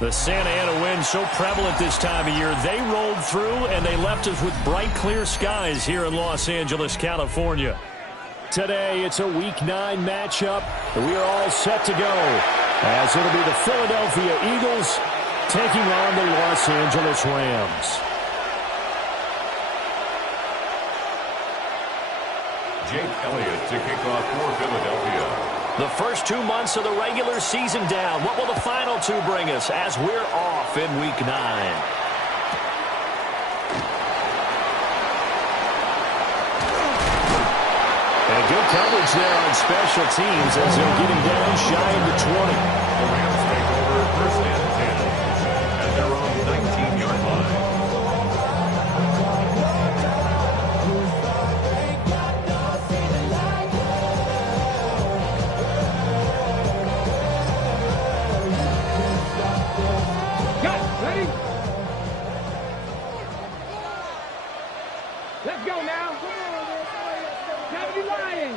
The Santa Ana wind so prevalent this time of year. They rolled through, and they left us with bright, clear skies here in Los Angeles, California. Today, it's a Week 9 matchup, and we are all set to go, as it'll be the Philadelphia Eagles taking on the Los Angeles Rams. Jake Elliott to kick off for Philadelphia. The first 2 months of the regular season down. What will the final 2 bring us as we're off in Week 9? And good coverage there on special teams as they'll get him down shy of the 20. The Rams take over first and 10 at their own 19-yard line. Let's go now. Gotta be lying.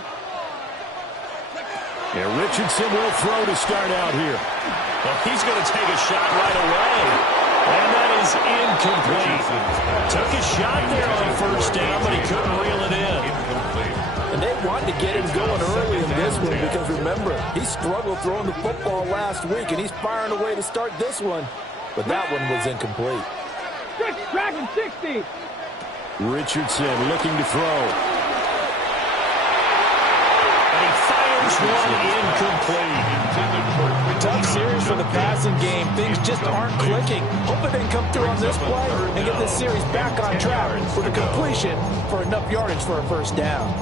Yeah, Richardson will throw to start out here. Well, he's going to take a shot right away. And that is incomplete. Took a shot there on first down, but he couldn't reel it in. And they wanted to get him going early in this one because, remember, he struggled throwing the football last week, and he's firing away to start this one. But that one was incomplete. Dragon 60. Richardson looking to throw. And he fires one incomplete. Tough series for the passing game. Things just aren't clicking. Hope they can come through on this play and get this series back on track with a completion for enough yardage for a first down.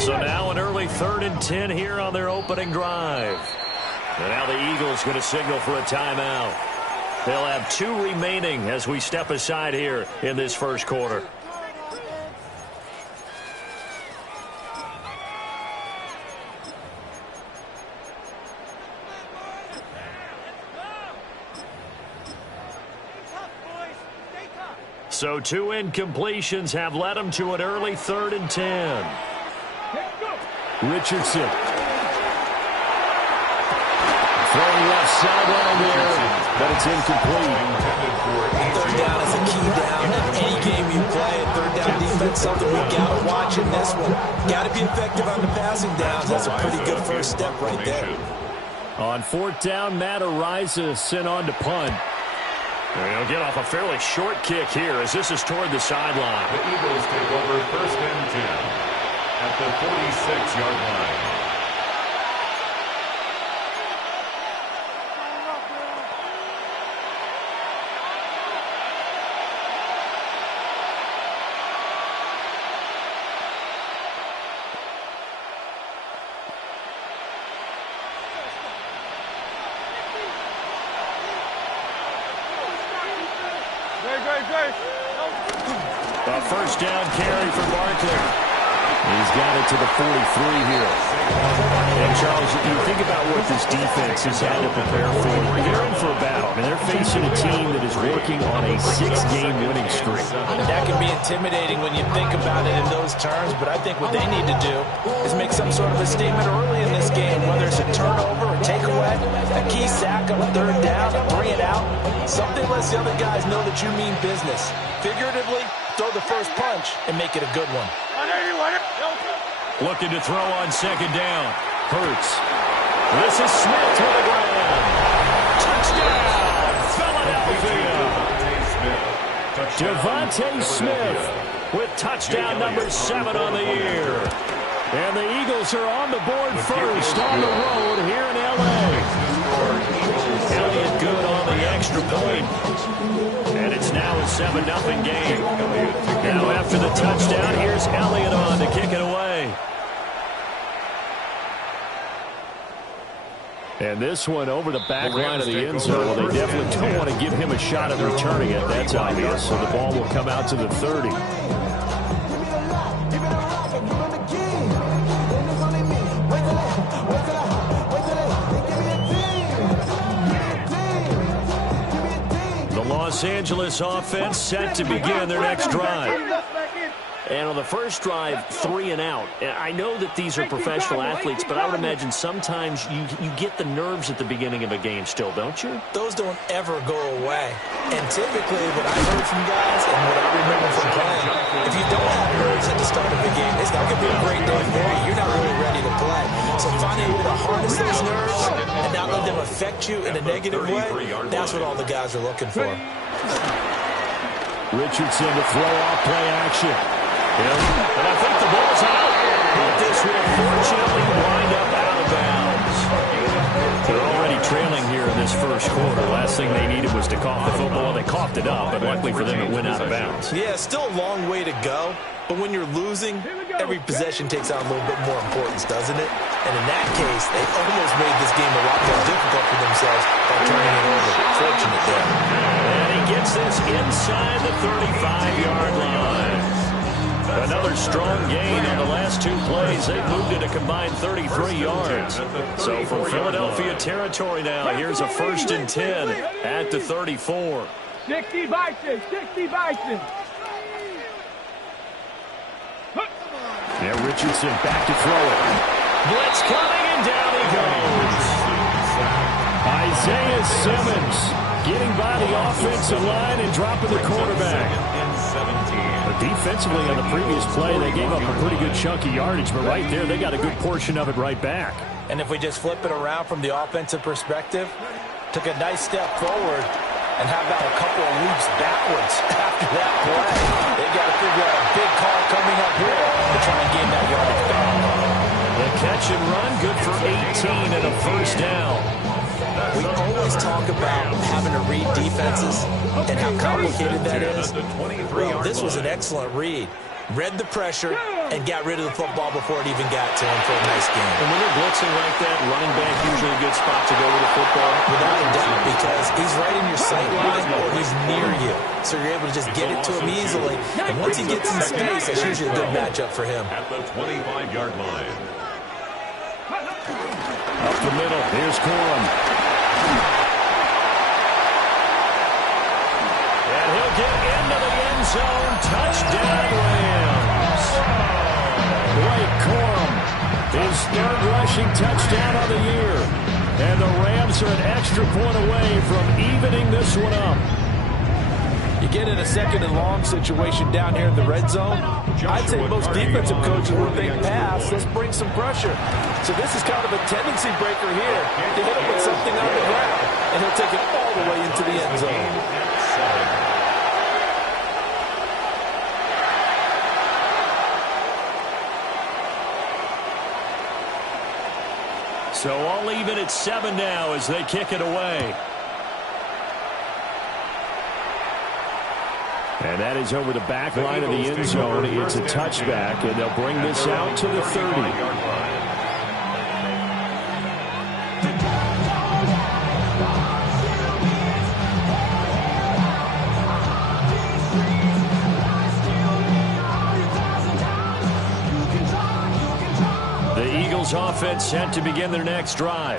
So now an early 3rd and 10 here on their opening drive. And now the Eagles going to signal for a timeout. They'll have 2 remaining as we step aside here in this first quarter. So 2 incompletions have led them to an early 3rd and 10. Richardson. Throwing left sideline there, but it's incomplete. Third down is a key down in any game you play. Third down defense, something we got to watch in this one. Got to be effective on the passing downs. That's a pretty good first step right there. On 4th down, Matt Ariza sent on to punt. They'll get off a fairly short kick here as this is toward the sideline. The Eagles take over first and 10 at the 46-yard line. A first down carry for Barkley. He's got it to the 43 here. And, Charles, you think about what this defense has had to prepare for. They're in for a battle. I mean, they're facing a team that is working on a 6-game winning streak. And that can be intimidating when you think about it in those terms, but I think what they need to do is make some sort of a statement early in this game, whether it's a turnover, a takeaway, a key sack on a 3rd down, a 3 and out. Something lets the other guys know that you mean business. Figuratively, throw the first punch and make it a good one. Looking to throw on 2nd down. Hurts. This is Smith to the ground. Touchdown, Philadelphia. Devontae Smith with touchdown number 7 on the year. And the Eagles are on the board first on the road here in L.A. Elliott good on the extra point. And it's now a 7-0 game. Now after the touchdown, here's Elliott on to kick it away. And this one over the back line of the end zone. Well, they definitely don't want to give him a shot at returning it. That's obvious. So the ball will come out to the 30. The Los Angeles offense set to begin their next drive. And on the first drive, 3 and out. I know that these are professional athletes, but I would imagine sometimes you get the nerves at the beginning of a game still, don't you? Those don't ever go away. And typically, what I've heard from guys and what I remember from playing, if you don't have nerves at the start of the game, it's not going to be a great day for you. You're not really ready to play. So finding a way to harness those nerves and not let them affect you in a negative way, that's what all the guys are looking for. Richardson to throw off play action. And I think the ball's out. But this will unfortunately wind up out of bounds. They're already trailing here in this first quarter. Last thing they needed was to cough the football. They coughed it up, but luckily for them, it went out of bounds. Yeah, still a long way to go. But when you're losing, every possession takes on a little bit more importance, doesn't it? And in that case, they almost made this game a lot more difficult for themselves by turning it over. Fortunate there. And he gets this inside the 35-yard line. Another strong gain on the last 2 plays. They've moved it a combined 33 yards. So from Philadelphia territory now, here's a 1st and 10 at the 34. 60 Bison, 60 Bison. Now Richardson back to throw it. Blitz coming, and down he goes. Isaiah Simmons getting by the offensive line and dropping the quarterback. But defensively on the previous play, they gave up a pretty good chunk of yardage, but right there, they got a good portion of it right back. And if we just flip it around from the offensive perspective, took a nice step forward, and how about a couple of leaps backwards after that play? They got to figure out a big call coming up here to try and gain that yardage back. The catch and run, good for 18 and a 1st down. We always talk about having to read defenses and how complicated that is. Well, this was an excellent read. Read the pressure and got rid of the football before it even got to him for a nice game. And when they're blitzing like that, running back usually a good spot to go with the football. Without a doubt, because he's right in your sight line or he's near you. So you're able to just get it to him easily. And once he gets in space, that's usually a good matchup for him. At the 25-yard line. Up the middle, here's Corum. And he'll get into the end zone. Touchdown, Rams. Blake Corum, his 3rd rushing touchdown of the year. And the Rams are an extra point away from evening this one up. You get in a 2nd and long situation down here in the red zone. I'd say most defensive coaches will think pass. Let's bring some pressure. So this is kind of a tendency breaker here. To hit him with something on the ground, and he'll take it all the way into the end zone. So all even at 7 now as they kick it away. And that is over the back line of the end zone. It's a touchback, and they'll bring this out to the 30. Offense set to begin their next drive.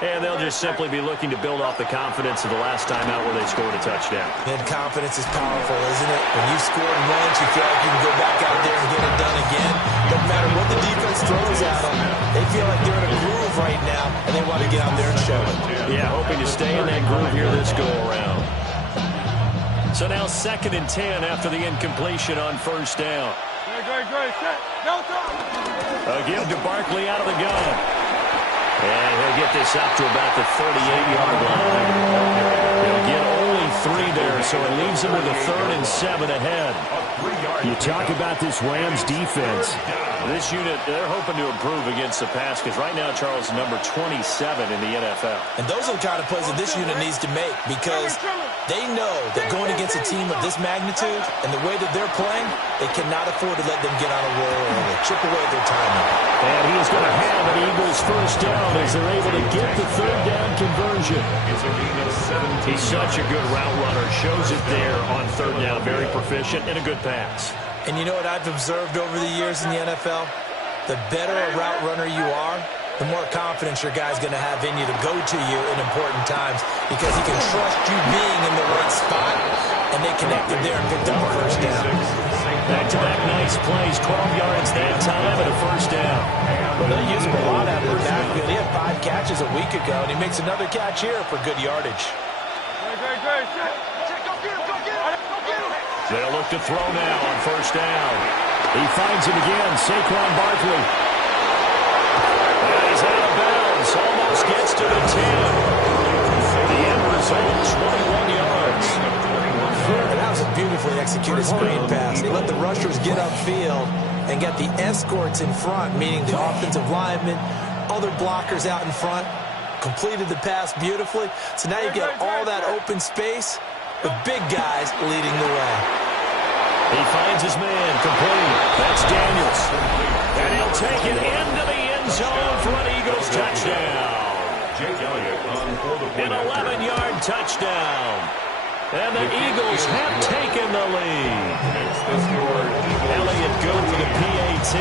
And they'll just simply be looking to build off the confidence of the last time out where they scored a touchdown. And confidence is powerful, isn't it? When you scored once, you feel like you can go back out there and get it done again. No matter what the defense throws at them, they feel like they're in a groove right now, and they want to get out there and show it. Yeah, hoping to stay in that groove here this go-around. So now 2nd and 10 after the incompletion on 1st down. Great. Again to Barkley out of the gun. And he'll get this up to about the 38-yard line. He'll get only 3 there, so it leaves him with a 3rd and 7 ahead. You talk about this Rams defense. This unit, they're hoping to improve against the pass because right now, Charles, number 27 in the NFL. And those are the kind of plays that this unit needs to make because they know that going against a team of this magnitude and the way that they're playing, they cannot afford to let them get on a roll or chip away at their timing. And he is going to have an Eagles 1st down as they're able to get the 3rd down conversion. He's such a good route runner. Shows it there on 3rd down. Very proficient and a good pass. And you know what I've observed over the years in the NFL? The better a route runner you are, the more confidence your guy's going to have in you to go to you in important times because he can trust you being in the right spot, and they connected there and picked up a first down. Back-to-back nice plays, 12 yards that time and a first down. Well, they use him a lot out of the backfield. He had 5 catches a week ago, and he makes another catch here for good yardage. They'll look to throw now on first down. He finds him again, Saquon Barkley. And he's out of bounds, almost gets to the 10. The end result, 21 yards. And that was a beautifully executed screen pass. He let the rushers get upfield and get the escorts in front, meaning the offensive linemen, other blockers out in front, completed the pass beautifully. So now you get all that open space with big guys leading the way. He finds his man, complete. That's Daniels. And he'll take it into the end zone for an Eagles touchdown. An 11-yard touchdown. And the Eagles have taken the lead. Elliott good with a PAT.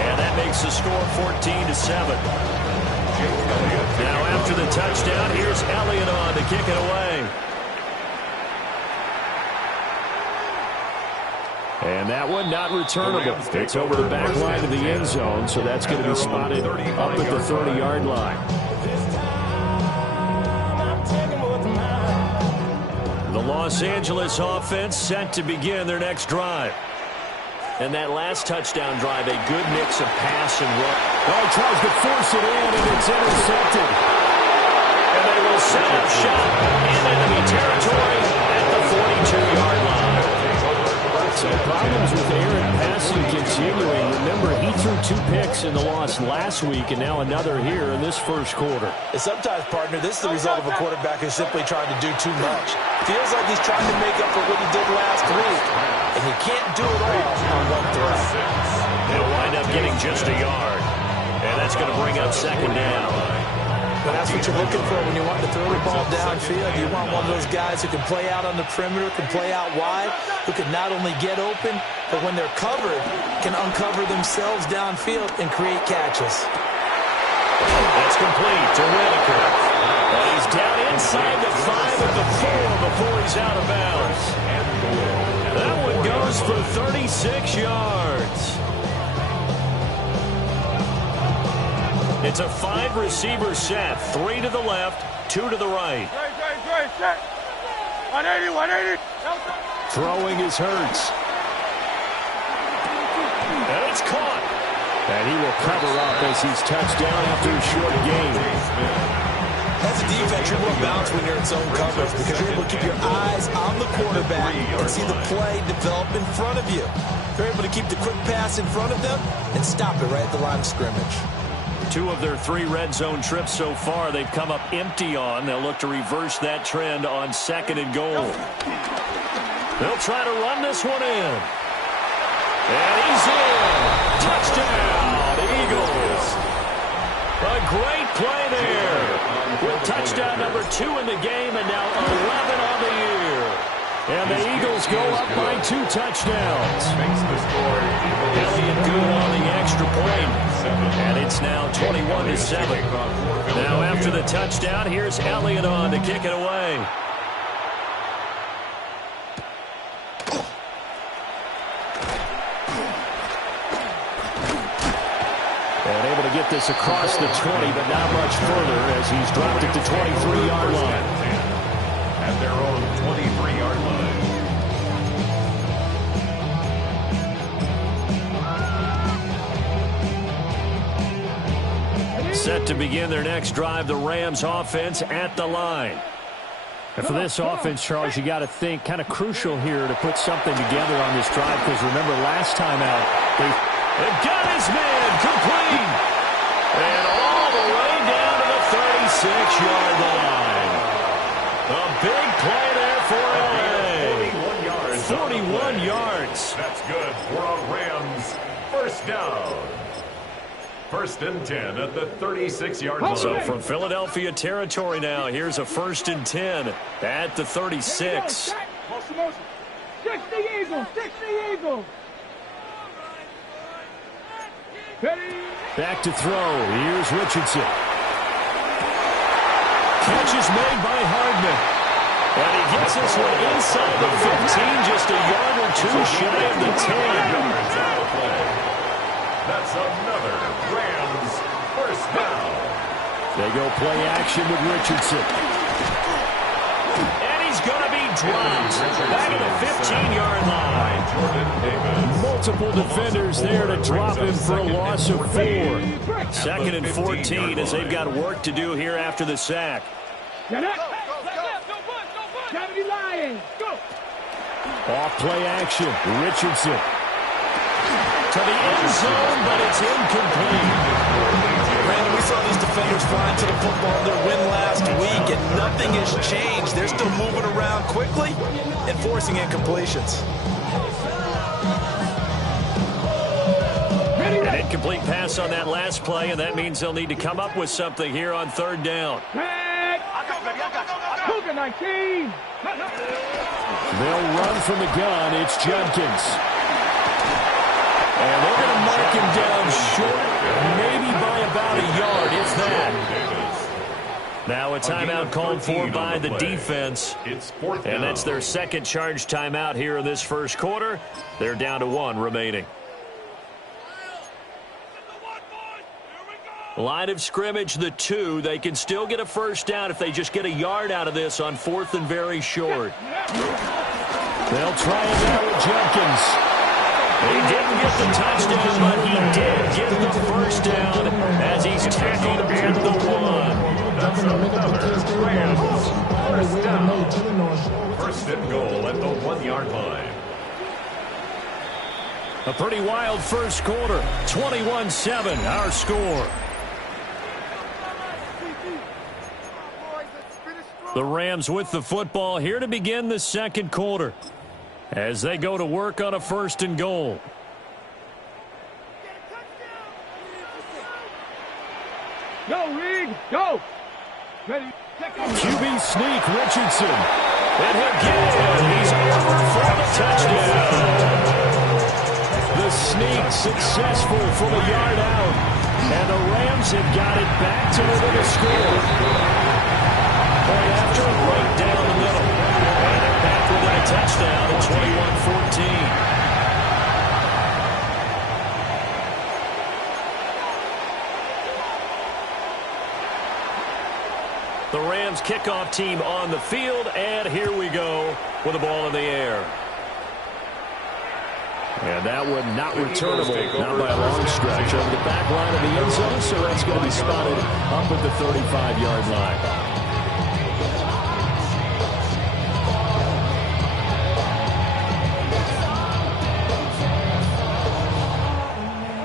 And that makes the score 14-7. Now after the touchdown, here's Elliott on to kick it away. And that one not returnable. It's over the back line of the end zone, so that's going to be spotted up at the 30-yard line. The Los Angeles offense set to begin their next drive. And that last touchdown drive, a good mix of pass and run. Oh, he tries to force it in, and it's intercepted. And they will set up shop in enemy territory at the 42-yard line. So problems with Aaron passing continuing. Remember, he threw 2 picks in the loss last week, and now another here in this first quarter. And sometimes, partner, this is the result of a quarterback who's simply trying to do too much. Feels like he's trying to make up for what he did last week, and he can't do it all on one throw. He'll wind up getting just a yard, and that's going to bring up second down. But that's what you're looking for when you want to throw the ball downfield. You want one of those guys who can play out on the perimeter, can play out wide, who can not only get open, but when they're covered, can uncover themselves downfield and create catches. That's complete to Whitaker. And he's down inside the 5 at the 4 before he's out of bounds. That one goes for 36 yards. It's a 5-receiver set. 3 to the left, 2 to the right. 180. Throwing is Hurts. And it's caught. And he will cover up as he's touched down after a short gain. As a defense, you're more balanced when you're in zone coverage because you're able to keep your eyes on the quarterback and see the play develop in front of you. You're able to keep the quick pass in front of them and stop it right at the line of scrimmage. 2 of their 3 red zone trips so far they've come up empty on. They'll look to reverse that trend on 2nd and goal. They'll try to run this one in. And he's in. Touchdown, Eagles. A great play there. With touchdown number 2 in the game and now 11 on the year. And the Eagles go up by 2 touchdowns. Elliott good on the extra point. And it's now 21-7. Now after the touchdown, here's Elliott on to kick it away. And able to get this across the 20, but not much further as he's dropped it to 23-yard line. At their own 23-yard line. Set to begin their next drive, the Rams offense at the line. And for this offense, Charles, you got to think kind of crucial here to put something together on this drive because remember last time out, they've got his man complete. And all the way down to the 36-yard line. A big play there for LA. 41 yards. That's good for a Rams first down. 1st and 10 at the 36-yard line. So from Philadelphia territory now, here's a 1st and 10 at the 36. 60 Eagles. Back to throw. Here's Richardson. Catch is made by Hardman. And he gets this one inside the 15, just a yard or two shy of the 10. That's another Rams first down. They go play action with Richardson. And he's going to be dropped back at the 15-yard line. Multiple defenders there to drop him for a loss of 4. 2nd and 14 as they've got work to do here after the sack. Off play action. Richardson to the end zone, but it's incomplete. Brandon, we saw these defenders flying to the football in their win last week, and nothing has changed. They're still moving around quickly and forcing incompletions. An incomplete pass on that last play, and that means they'll need to come up with something here on 3rd down. They'll run from the gun. It's Judkins. And they're going to mark him down short, maybe by about a yard, if that. Now a timeout called for by the defense. And that's their second charge timeout here in this first quarter. They're down to 1 remaining. Line of scrimmage, the 2. They can still get a first down if they just get a yard out of this on 4th and very short. They'll try it out with Jenkins. He didn't get the touchdown, but he did get the first down as he's tackled at the 1. That's another Rams first down. First and goal at the 1-yard line. A pretty wild first quarter. 21-7, our score. The Rams with the football here to begin the second quarter as they go to work on a 1st and goal. Go, Rig, go. Ready. QB sneak, Richardson. And he'll get it. He's over for the touchdown. The sneak successful from a yard out. And the Rams have got it back to within a score. Point after, right down the middle. And they're back within a touchdown at 21-14. The Rams kickoff team on the field, and here we go with the ball in the air. And that one not returnable, not by a long stretch, over the back line of the end zone, so that's going to be spotted up at the 35-yard line.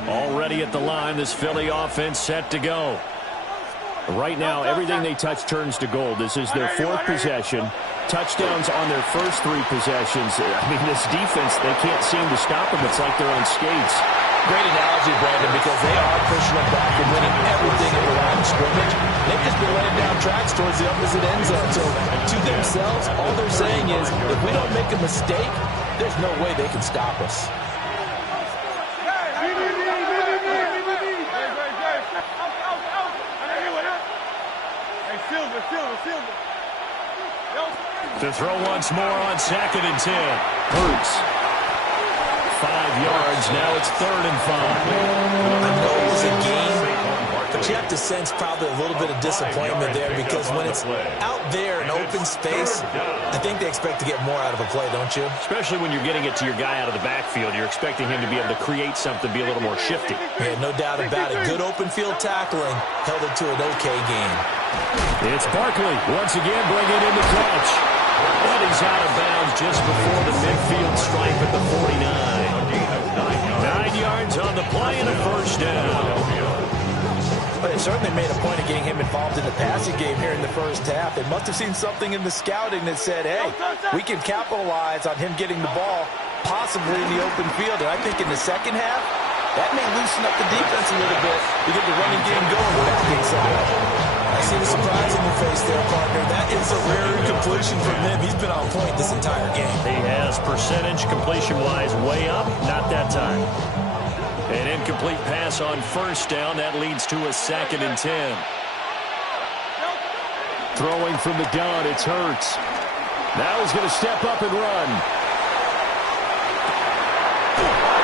Already at the line, this Philly offense set to go. Right now, everything they touch turns to gold. This is their 4th possession. Touchdowns on their first 3 possessions. I mean, this defense, they can't seem to stop them. It's like they're on skates. Great analogy, Brandon, because they are pushing them back and winning everything at the line of scrimmage. They've just been laying down tracks towards the opposite end zone. So, to themselves, all they're saying is, if we don't make a mistake, there's no way they can stop us. To throw once more on 2nd and 10. Hurts. 5 yards. Now it's 3rd and 5. I know it was a game, but you have to sense probably a little bit of disappointment there because when it's out there in open space, I think they expect to get more out of a play, don't you? Especially when you're getting it to your guy out of the backfield. You're expecting him to be able to create something, be a little more shifty. Yeah, no doubt about it. Good open field tackling held it to an okay game. It's Barkley once again bringing in the catch. And he's out of bounds just before the midfield stripe at the 49. 9 yards on the play and a first down. But it certainly made a point of getting him involved in the passing game here in the first half. They must have seen something in the scouting that said, hey, we can capitalize on him getting the ball, possibly in the open field. And I think in the second half, that may loosen up the defense a little bit to get the running game going with that inside. I see the surprise in your face there, partner. That is a rare completion from him. He's been on point this entire game. He has percentage completion-wise way up. Not that time. An incomplete pass on first down. That leads to a 2nd and 10. Throwing from the gun, it's Hurts. Now he's going to step up and run.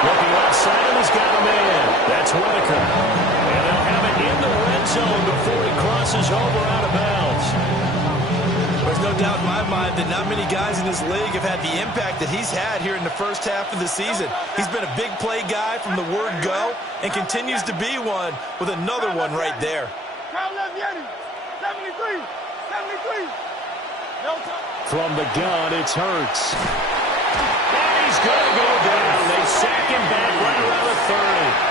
Looking outside, and he's got a man. That's Whitaker. And they'll have it in the red zone before he crosses over out of bounds. There's no doubt in my mind that not many guys in this league have had the impact that he's had here in the first half of the season. He's been a big play guy from the word go and continues to be one with another one right there. 73. From the gun, it's Hurts. And he's going to go down. They sack him back right around the 30.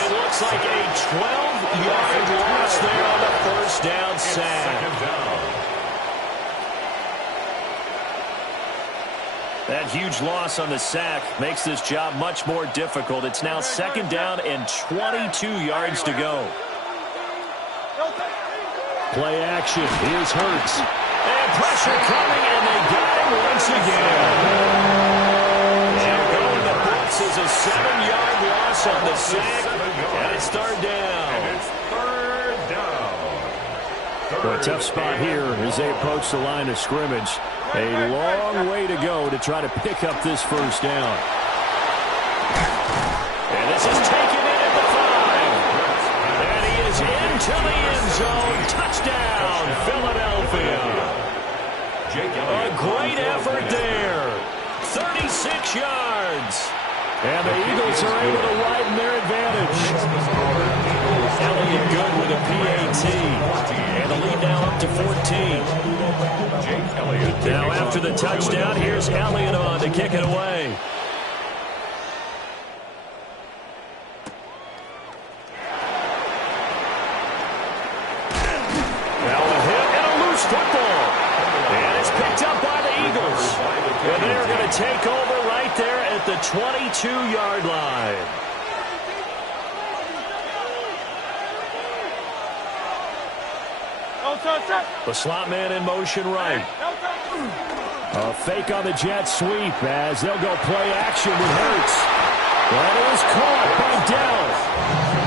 It looks like a 12-yard loss there on the first down sack. That huge loss on the sack makes this job much more difficult. It's now 2nd down and 22 yards to go. Play action. Here's Hurts. And pressure coming, and they got him once again. And going to the books is a 7-yard loss on the sack, and it's 3rd down. A tough spot here as they approach the line of scrimmage. A long way to go to try to pick up this first down. And this is taken in at the 5. And he is into the end zone. Touchdown, Philadelphia. A great effort there. 36 yards. And the Eagles are able to widen their advantage. Elliott good with a PAT. And the lead now up to 14. Now after the touchdown, here's Elliott on to kick it away. Now a hit and a loose football. And it's picked up by the Eagles. And they're going to take over right there at the 22-yard line. The slot man in motion right. A fake on the jet sweep as they'll go play action with Hurts. And it was caught by Dell.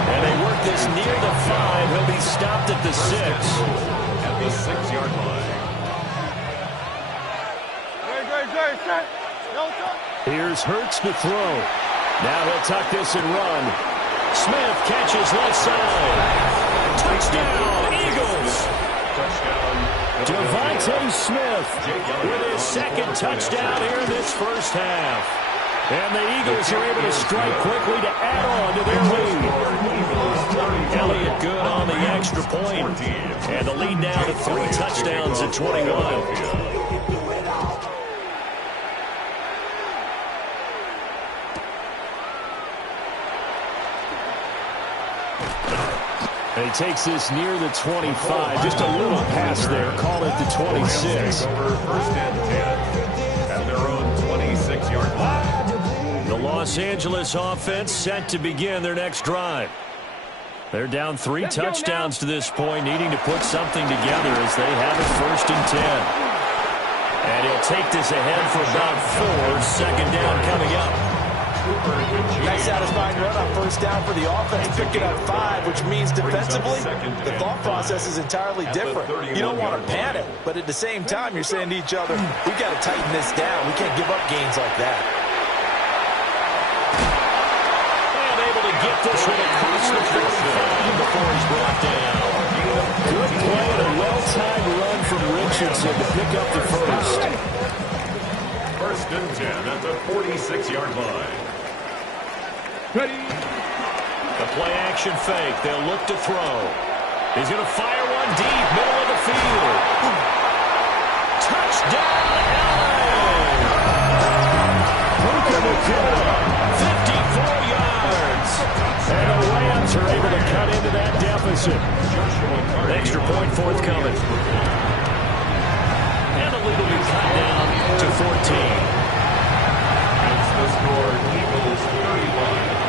And they work this near the 5. He'll be stopped at the 6. At the 6-yard line. Here's Hurts to throw. Now he'll tuck this and run. Smith catches left side. Touchdown, Eagles. Devontae Smith with his 2nd touchdown here in this first half. And the Eagles are able to strike quickly to add on to their lead. Elliott good on the extra point. And the lead now to 3 touchdowns at 21. And he takes this near the 25. Just a little pass there. Call it the 26. Over 1st and 10 at their own 26-yard line. The Los Angeles offense set to begin their next drive. They're down 3 touchdowns to this point, needing to put something together as they have it 1st and 10. And he'll take this ahead for about 4. 2nd down coming up. Nice satisfying run on first down for the offense. Pick it up 5, which means defensively, the thought process is entirely different. You don't want to panic, but at the same time, you're saying to each other, we've got to tighten this down. We can't give up gains like that. And able to get this one across the 45 before he's brought down. Good play and a well-timed run from Richardson to pick up the 1st. 1st and 10 at the 46-yard line. Ready. The play action fake. They'll look to throw. He's going to fire one deep, middle of the field. Touchdown, Allen! Puka Nacua, 54 yards. And the Rams are able to cut into that deficit. An extra point forthcoming. And the lead will be cut down to 14. It's the score, Eagles 31.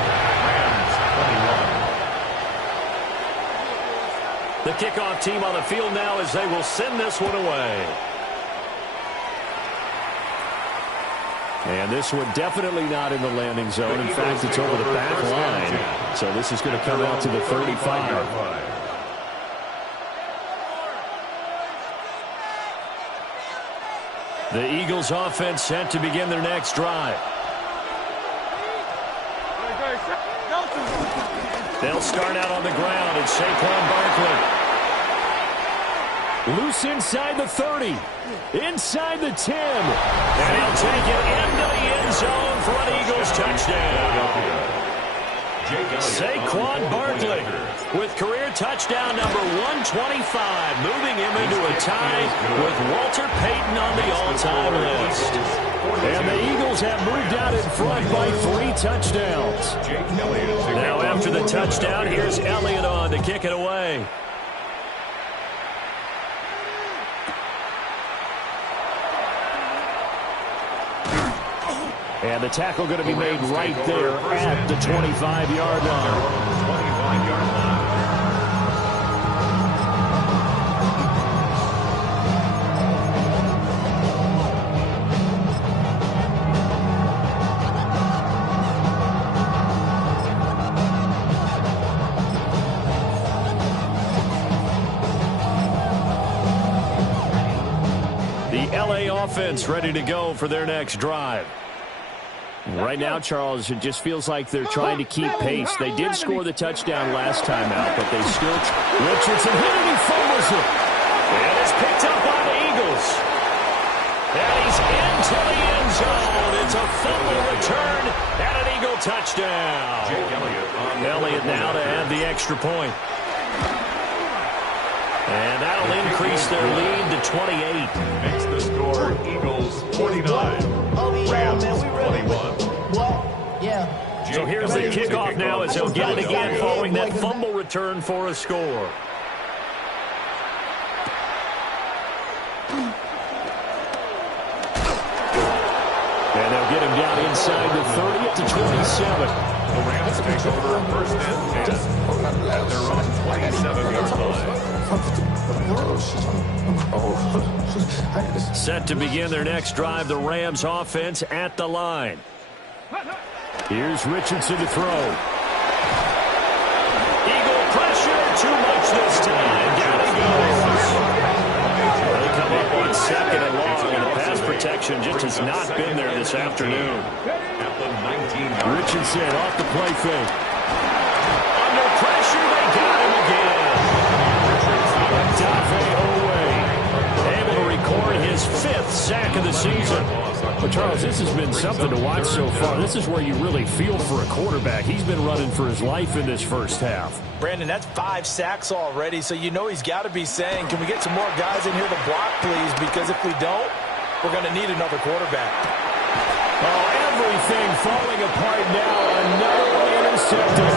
The kickoff team on the field now as they will send this one away. And this one definitely not in the landing zone. In fact, it's over the back line. So this is going to come out to the 35. The Eagles offense set to begin their next drive. They'll start out on the ground. It's Saquon Barkley. Loose inside the 30. Inside the 10. And he'll take it into the end zone for an Eagles touchdown. Saquon Barkley with career touchdown number 125, moving him into a tie with Walter Payton on the all-time list. And the Eagles have moved out in front by 3 touchdowns. Now after the touchdown, here's Elliott on to kick it away. And the tackle going to be made right there at the 25-yard line. The LA offense ready to go for their next drive. Right now, Charles, it just feels like they're trying to keep pace. They did score the touchdown last time out, but they still... Richardson hit it, he fumbles it. And it's picked up by the Eagles. And he's into the end zone. It's a fumble return and an Eagle touchdown. Elliott now to add the extra point. And that'll increase their lead to 28. Makes the score Eagles 49. Rams 21. So here's the kickoff now as they'll get it again following that fumble return for a score. And they'll get him down inside the 30 at the 27. The Rams take over first and 10 at their own 27-yard line. Set to begin their next drive, the Rams offense at the line. Here's Richardson to throw. Eagle pressure, too much this time. Down he goes. They come up on second and long, and the pass protection just has not been there this afternoon. Richardson off the play fake. Under pressure, they got him again. Dafe Owe able to record his 5th sack of the season. But, Charles, this has been something to watch so far. This is where you really feel for a quarterback. He's been running for his life in this first half. Brandon, that's 5 sacks already, so you know he's got to be saying, can we get some more guys in here to block, please? Because if we don't, we're going to need another quarterback. Oh, everything falling apart now. Another one intercepted.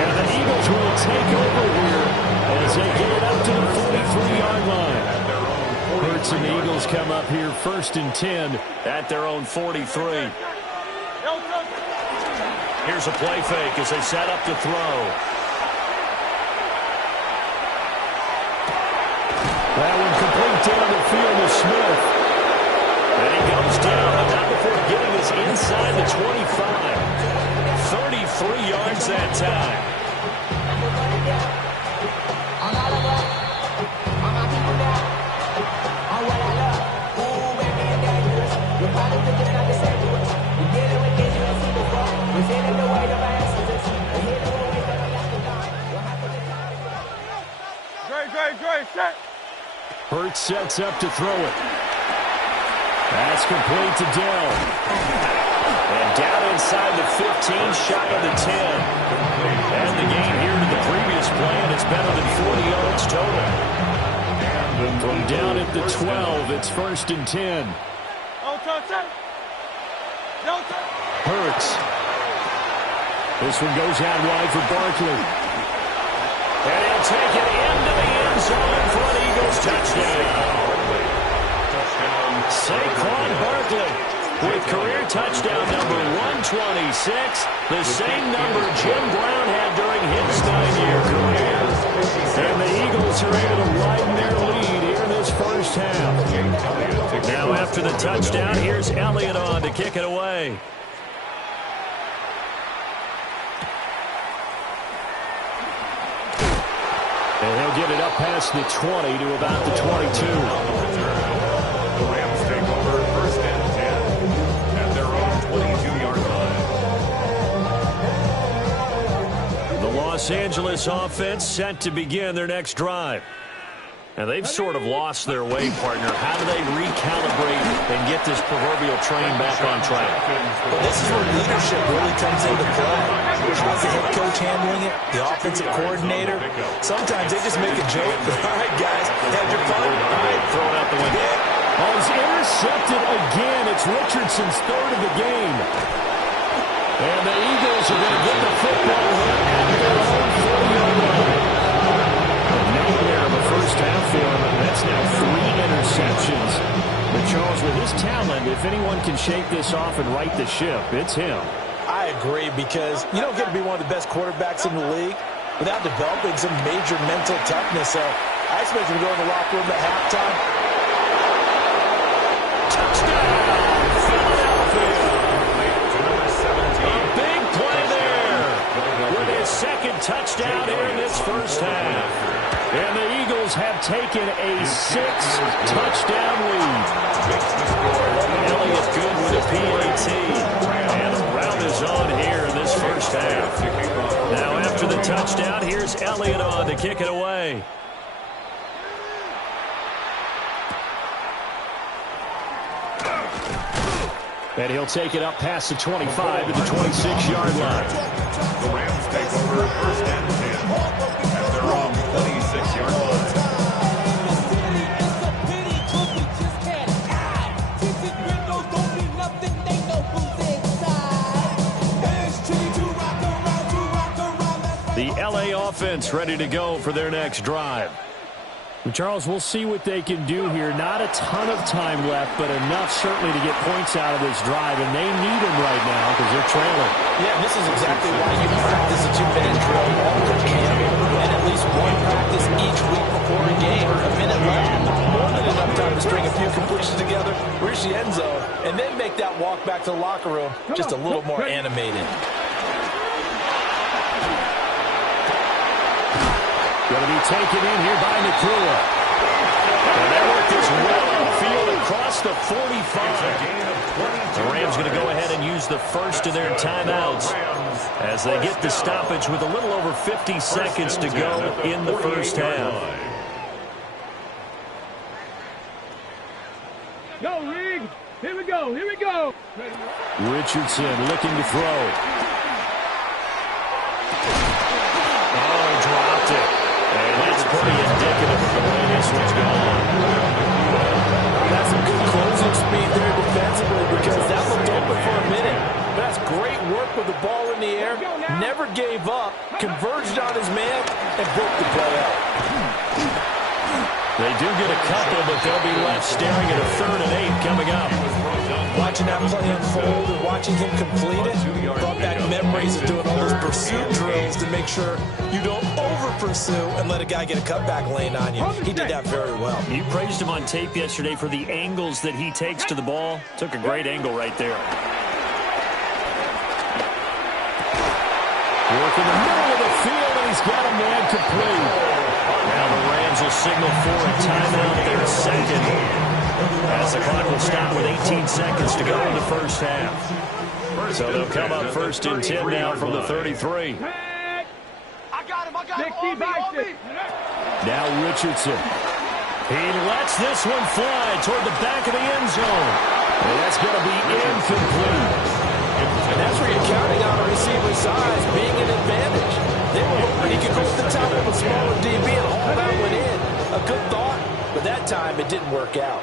And the Eagles will take over here as they get it up to the 43-yard line. Hurts and the Eagles come up here first and 10 at their own 43. Here's a play fake as they set up to throw. That one complete down the field to Smith. And he goes down, but not before getting us inside the 25. 33 yards that time. Hurts sets up to throw it. That's complete to Dell. And down inside the 15, shy of the 10. And the gain here to the previous play, and it's better than 40 yards total. From down at the 12, it's first and 10. Hurts. This one goes out wide for Barkley. And he'll take it into the end zone for an Eagles touchdown. Saquon Barkley with career touchdown number 126, the same number Jim Brown had during his 9-year career. And the Eagles are able to widen their lead here in this first half. Now after the touchdown, here's Elliott on to kick it away. And he'll get it up past the 20 to about the 22. The Rams take over first and 10 at their own 22-yard line. The Los Angeles offense set to begin their next drive. And they've sort of lost their way, partner. How do they recalibrate and get this proverbial train back on track? Well, this is where leadership really comes into play. How's the head coach handling it? The offensive coordinator? Sometimes they just make a joke. All right, guys, had your fun? All right, throw it out the window. Oh, he's intercepted again. It's Richardson's third of the game. And the Eagles are going to get the football here at their own 40-yard line. First half for him, and that's now 3 interceptions. But Charles, with his talent, if anyone can shake this off and right the ship, it's him. I agree, because you don't get to be one of the best quarterbacks in the league without developing some major mental toughness. So I expect him to go in the locker room at halftime. Touchdown, Philadelphia! A big play there with his second touchdown here in this first half. And the Eagles have taken a 6-touchdown lead. Elliott good with a PAT. And a round is on here in this first half. Now after the touchdown, here's Elliott on to kick it away. And he'll take it up past the 25 to the 26-yard line. The Rams take over first and 10 at their own 26-yard line. The LA offense ready to go for their next drive. And Charles, we'll see what they can do here. Not a ton of time left, but enough certainly to get points out of this drive, and they need them right now because they're trailing. Yeah, this is exactly why you practice a 2-minute drill all the camp, and at least one practice each week before a game. A minute left, more than enough time to string a few completions together, reach the end zone, and then make that walk back to the locker room just a little more animated. Going to be taken in here by Nakua. And they work this well on the field across the 45. The Rams going to go ahead and use the first of their timeouts as they get the stoppage with a little over 50 seconds to go in the first half. Go, Rig. Here we go. Here we go. Richardson looking to throw. Oh, dropped it. And that's pretty indicative of the way this one's going. That's some good closing speed there defensively, because that looked open for a minute. But that's great work with the ball in the air. Never gave up, converged on his man, and broke the play out. They do get a couple, but they'll be left staring at a 3rd and 8 coming up. Watching that play unfold and watching him complete it brought back memories of doing all those pursuit drills to make sure you don't over-pursue and let a guy get a cutback lane on you. He did that very well. You praised him on tape yesterday for the angles that he takes to the ball. Took a great angle right there. Work in the middle of the field, and he's got a man complete. Now the Rams will signal for a timeout their second, as the clock will stop with 18 seconds to go in the first half. So they'll come up first and 10 now from the 33. Now Richardson. He lets this one fly toward the back of the end zone. And that's going to be incomplete. And that's where you're counting on a receiver's size being an advantage. They were hoping he could go to the top of a smaller DB and all that went in. A good thought, but that time it didn't work out.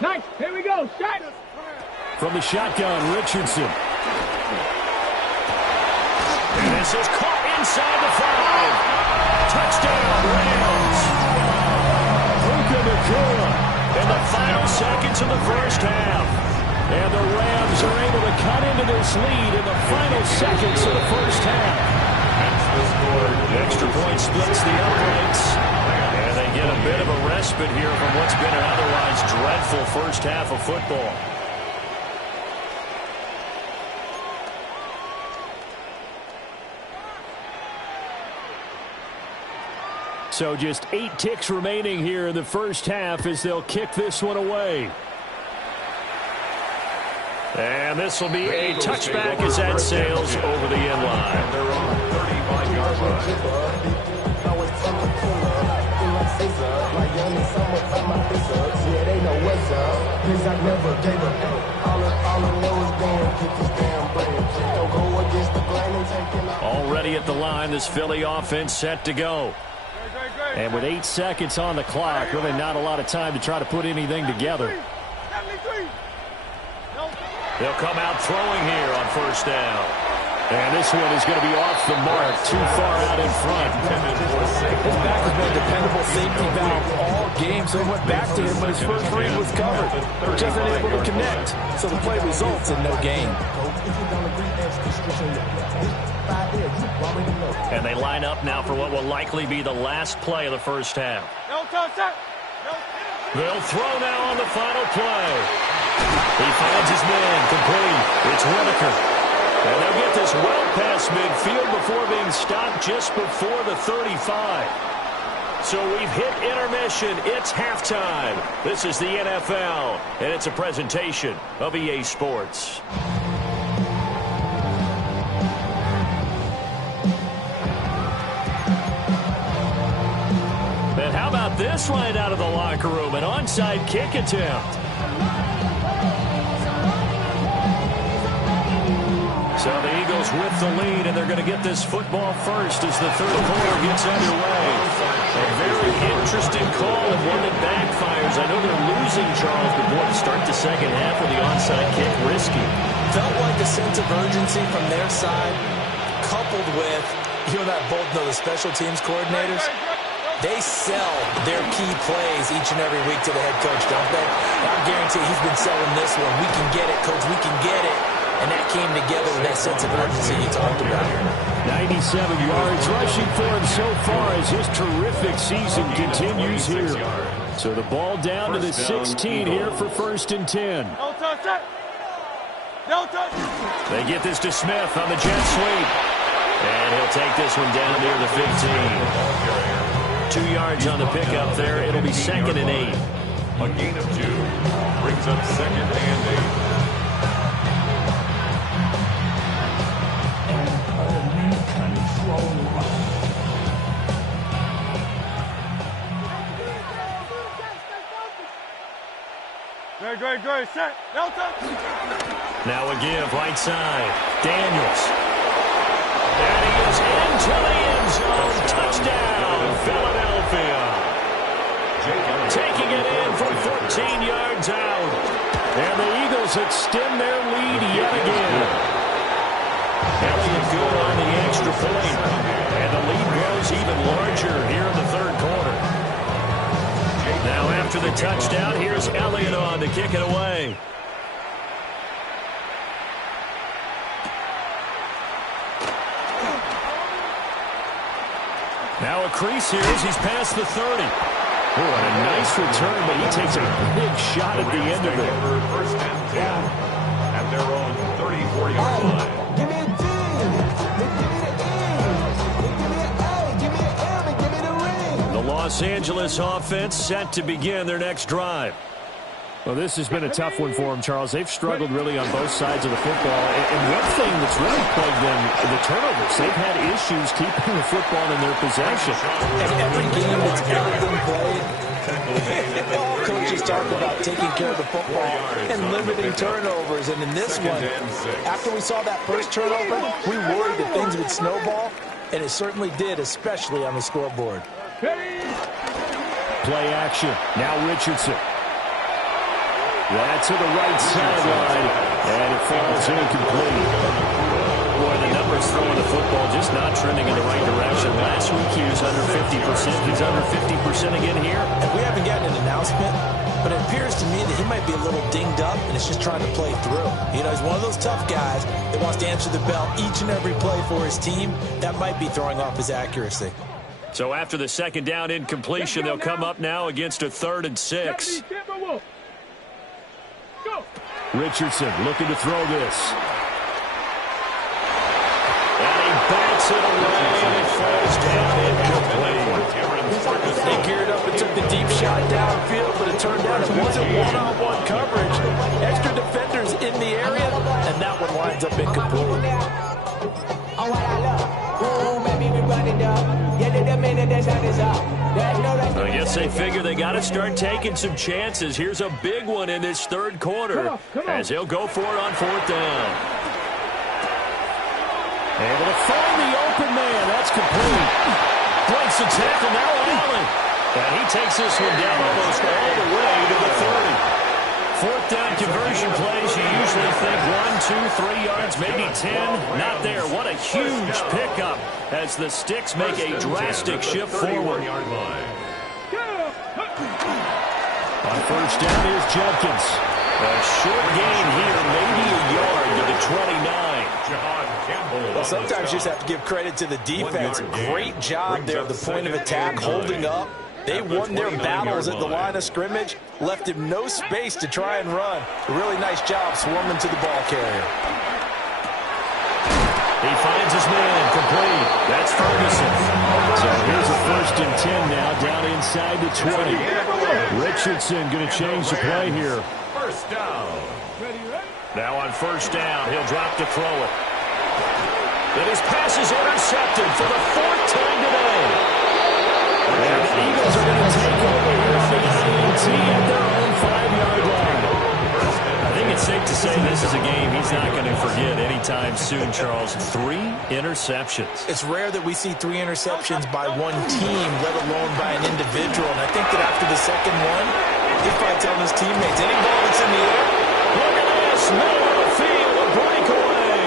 Nice. Here we go. Shot. From the shotgun, Richardson. And this is caught inside the 5. Touchdown, Rams. Puka Nakua in the final seconds of the first half. And the Rams are able to cut into this lead in the final seconds of the first half. The extra point splits the uprights. And they get a bit of a respite here from what's been an otherwise dreadful uneventful first half of football. So just 8 ticks remaining here in the first half as they'll kick this one away. And this will be a touchback as that sails over the end line. They're on 35-yard line. Already at the line, this Philly offense set to go. And with 8 seconds on the clock, really not a lot of time to try to put anything together. They'll come out throwing here on first down. And this one is going to be off the mark, too far out in front. His back has been a dependable safety valve all game, so he went back to him, but his first read was covered. Just unable to connect, so the play results in no gain. And they line up now for what will likely be the last play of the first half. They'll throw now on the final play. He finds his man, complete. It's Whitaker. And they'll get this well past midfield before being stopped just before the 35. So we've hit intermission. It's halftime. This is the NFL, and it's a presentation of EA Sports. And how about this right out of the locker room? An onside kick attempt. So the Eagles with the lead, and they're going to get this football first as the third quarter gets underway. A very interesting call and one that backfires. I know they're losing, Charles, but boy, to start the second half with the onside kick, risky. Felt like a sense of urgency from their side, coupled with, you and I both know the special teams coordinators. They sell their key plays each and every week to the head coach, don't they? I guarantee he's been selling this one. We can get it, coach. We can get it. And that came together with that sense of urgency you talked about. 97 yards rushing for him so far as his terrific season continues here. So the ball down to the 16 here for 1st and 10. They get this to Smith on the jet sweep. And he'll take this one down near the 15. 2 yards on the pickup there. It'll be 2nd and 8. A gain of 2 brings up 2nd and 8. Great. Set. Now a give, right side. Daniels. And he is into the end zone. Touchdown, Philadelphia. Taking it in from 14 yards out. And the Eagles extend their lead yet again. Elliott good on the extra point. And the lead grows even larger here in the third quarter. Now after the touchdown, here's Elliott on to kick it away. Now a crease here as he's past the 30. Oh, and a nice return, but he takes a big shot at the end of it. 1st and 10 at their own 34-yard line. Give me a D. Give me the E. Give me an A. Give me an M. And give me the ring. The Los Angeles offense set to begin their next drive. Well, this has been a tough one for them, Charles. They've struggled really on both sides of the football. And one thing that's really plagued them, the turnovers. They've had issues keeping the football in their possession. And every game that's ever been played, all coaches talk about taking care of the football and limiting turnovers. And in this one, after we saw that first turnover, we worried that things would snowball, and it certainly did, especially on the scoreboard. Play action. Now Richardson. That's to the right sideline, and it falls incomplete. Boy, the numbers throwing the football just not trending in the right direction. Last week he was under 50%. He's under 50% again here. And we haven't gotten an announcement, but it appears to me that he might be a little dinged up and is just trying to play through. You know, he's one of those tough guys that wants to answer the bell each and every play for his team. That might be throwing off his accuracy. So after the second down incompletion, they'll come up now against a 3rd and 6. Richardson looking to throw this. And he backs it away, and it falls down incomplete. They geared up and took the deep shot downfield, but it turned out it wasn't one-on-one coverage. Extra defenders in the area, and that one winds up incomplete. I guess they figure they got to start taking some chances. Here's a big one in this third quarter as he'll go for it on fourth down. Able to find the open man. That's complete. Breaks the tackle now on Allen. And he takes this one down almost all the way to the 30. Fourth down conversion plays, you usually think 1, 2, 3 yards, maybe 10. Not there. What a huge pickup as the Sticks make a drastic shift forward. On first down, here's Jenkins. A short gain here, maybe a yard to the 29. Well, sometimes you just have to give credit to the defense. Great job there at the point of attack, holding up. They won their battles at the line of scrimmage, left him no space to try and run. A really nice job swarming to the ball carrier. He finds his man, complete. That's Ferguson. So here's a 1st and 10 now, down inside the 20. Richardson going to change the play here. First down. Now on first down, he'll drop to throw it. And his pass is intercepted for the 4th time today. And the Eagles are going to take over here on the INT at their own 5-yard line. I think it's safe to say this is a game he's not going to forget anytime soon, Charles. 3 interceptions. It's rare that we see 3 interceptions by one team, let alone by an individual. And I think that after the second one, he probably telling his teammates, any ball that's in the air, look at this, middle of the field, a breakaway.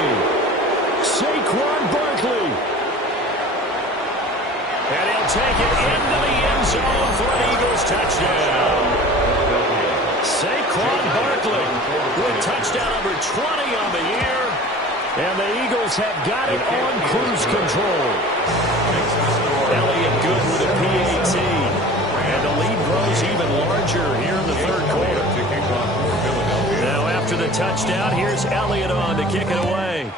Saquon Barkley. And he'll take it into the end zone for an Eagles touchdown. Saquon Barkley with touchdown number 20 on the year. And the Eagles have got it on cruise control. Elliott good with a PAT. And the lead grows even larger here in the third quarter. Now after the touchdown, here's Elliott on to kick it away.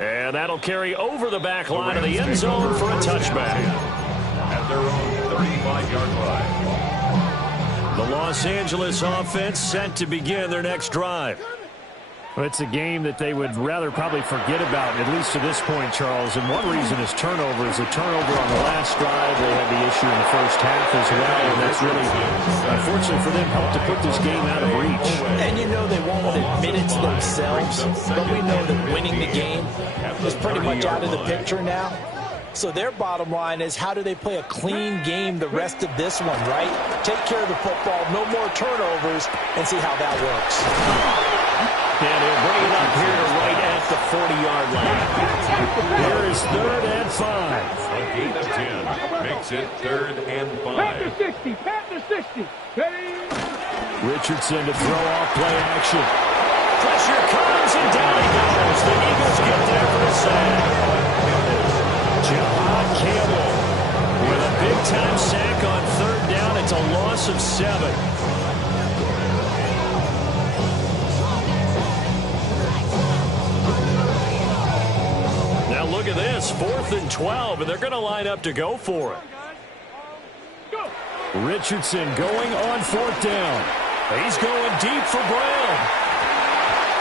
And that'll carry over the back line of the end zone for a touchback. At their own 35-yard line. The Los Angeles offense set to begin their next drive. Well, it's a game that they would rather probably forget about, at least to this point, Charles. And one reason is turnovers. A turnover on the last drive. They had the issue in the first half as well. And that's really, unfortunately for them, helped to put this game out of reach. And you know they won't admit it to themselves, but we know that winning the game is pretty much out of the picture now. So their bottom line is, how do they play a clean game the rest of this one, right? Take care of the football, no more turnovers, and see how that works. And he'll bring it up here right at the 40-yard line. Here is 3rd and 5. A gain of 10 makes it 3rd and 5. Panther 60, Panther 60. Ready? Richardson to throw off play action. Pressure comes and down he goes. The Eagles get there for a sack. John Campbell with a big-time sack on 3rd down. It's a loss of 7. Now look at this, 4th and 12, and they're going to line up to go for it. Richardson going on 4th down. He's going deep for Brown.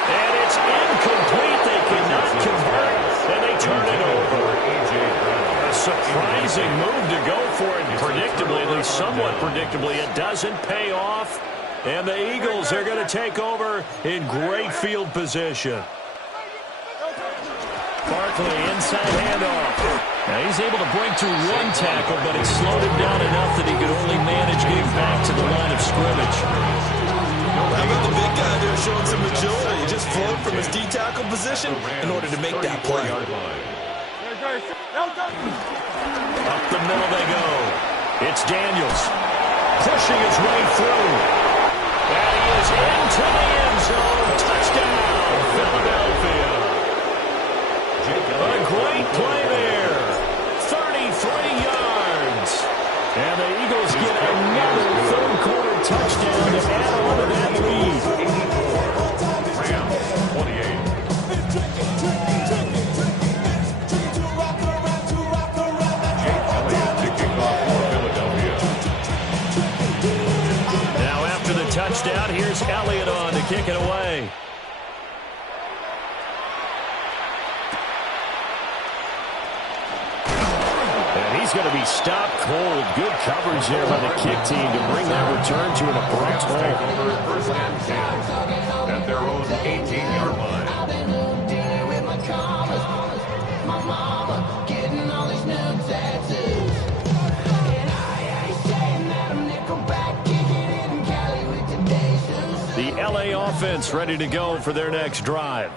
And it's incomplete. They cannot convert, and they turn it over. A surprising move to go for it. Predictably, at least somewhat predictably, it doesn't pay off. And the Eagles are going to take over in great field position. Barkley, inside handoff. Now he's able to break through one tackle, but it slowed him down enough that he could only manage getting back to the line of scrimmage. How about the big guy there showing some agility? He just flowed from his D-tackle position in order to make that play. Up the middle they go. It's Daniels pushing his way through. And he is into the end zone. Touchdown, Philadelphia. A great play there. 33 yards. And the Eagles get another third quarter first down. Here's Elliott on to kick it away. And he's going to be stopped cold. Good coverage there by the kick team to bring that return to an abrupt halt. First and 10 at their own 18-yard line. The LA offense ready to go for their next drive.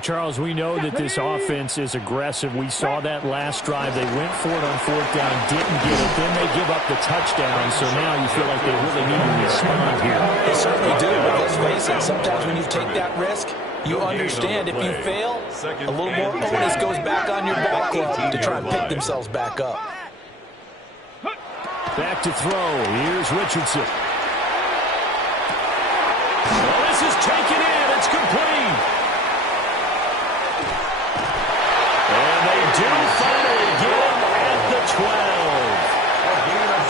Charles, we know that this offense is aggressive. We saw that last drive. They went for it on fourth down, didn't get it. Then they give up the touchdown, so now you feel like they really need to respond here. They certainly do, but let's face it, sometimes when you take that risk, you understand if you fail, a little more onus goes back on your back club to try and pick themselves back up. Back to throw. Here's Richardson. Well, this is taken in. It's complete. And they do finally get him at the 12.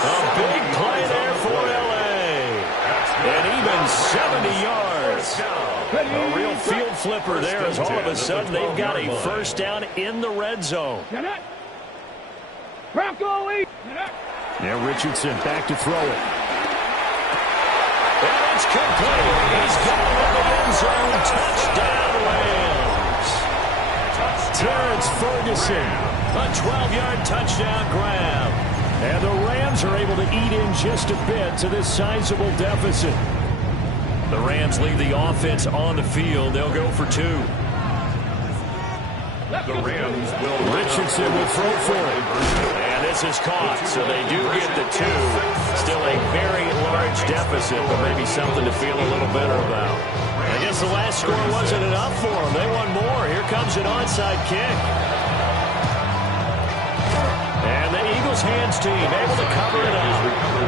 A big play there for L.A. And even 70 yards. A real field flipper there as all of a sudden they've got a first down in the red zone. Now Richardson back to throw it. And it's complete. He's got it in the end zone. Touchdown Rams. Terrence Ferguson, a 12-yard touchdown grab. And the Rams are able to eat in just a bit to this sizable deficit. The Rams leave the offense on the field. They'll go for two. The Rams will. Richardson will throw for it. And this is caught, so they do get the two. Still a very large deficit, but maybe something to feel a little better about. I guess the last score wasn't enough for them. They want more. Here comes an onside kick. And the Eagles hands team able to cover it up.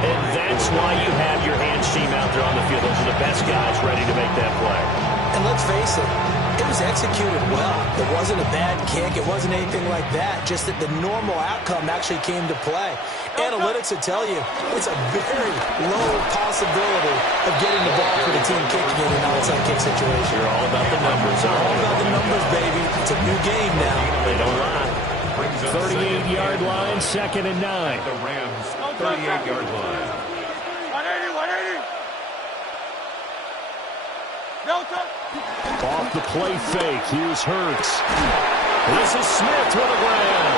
And that's why you have your hands team out there on the field. Those are the best guys ready to make that play. And let's face it, it was executed well. It wasn't a bad kick. It wasn't anything like that. Just that the normal outcome actually came to play. Analytics will tell you it's a very low possibility of getting the ball for the team kicking in an onside kick situation. You're all about the numbers. All about the numbers, baby. It's a new game now. They don't lie. 38-yard line, 2nd and 9. The Rams, 38-yard line. 180. Delta. Off the play fake, here's Hurts. This is Smith with a grab.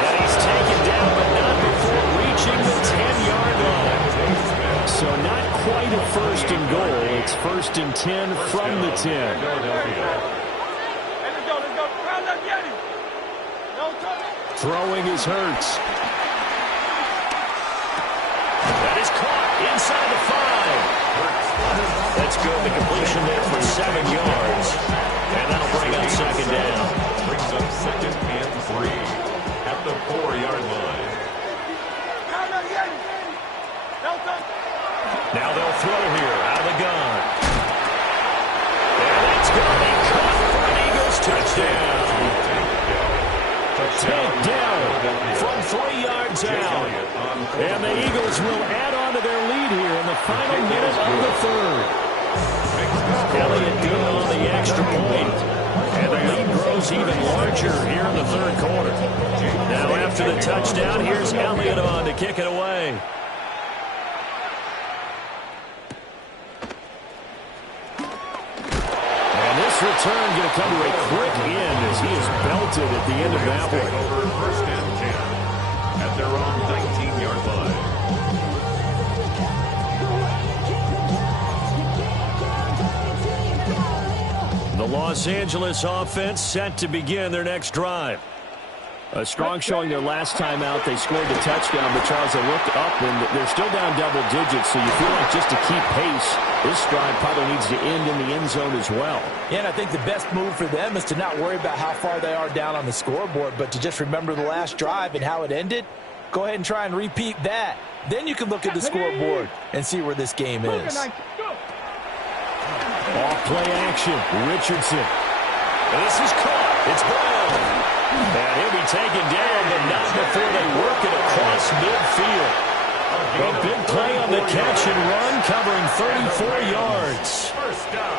And he's taken down, but not before reaching the 10-yard line. So not quite a first and goal. It's 1st and 10 from the 10. Let's go. Round up, Yeti. Throwing is Hurts. That is caught inside the 5. That's good. The completion there for 7 yards. And that'll bring up 2nd down. Brings up 2nd and 3 at the 4-yard line. Now they'll throw here out of the gun. And that's going to be caught for an Eagles touchdown. Takedown from 3 yards out. And the Eagles will add on to their lead here in the final minute of the 3rd. Elliott good on the extra point. And the lead grows even larger here in the 3rd quarter. Now after the touchdown, here's Elliott on to kick it away. And this return going to come to a quick end as he is belted at the end of that one. Over 1st and 10 at their own 19-yard line. The Los Angeles offense set to begin their next drive. A strong showing their last time out. They scored the touchdown, but Charles, they looked up and they're still down double digits, so you feel like just to keep pace, this drive probably needs to end in the end zone as well. Yeah, and I think the best move for them is to not worry about how far they are down on the scoreboard, but to just remember the last drive and how it ended. Go ahead and try and repeat that. Then you can look at the scoreboard and see where this game is. Off play action, Richardson. And this is caught. It's Brown. And he'll be taken down, but not before they work it across midfield. A big play on the catch and run, covering 34 yards. First down.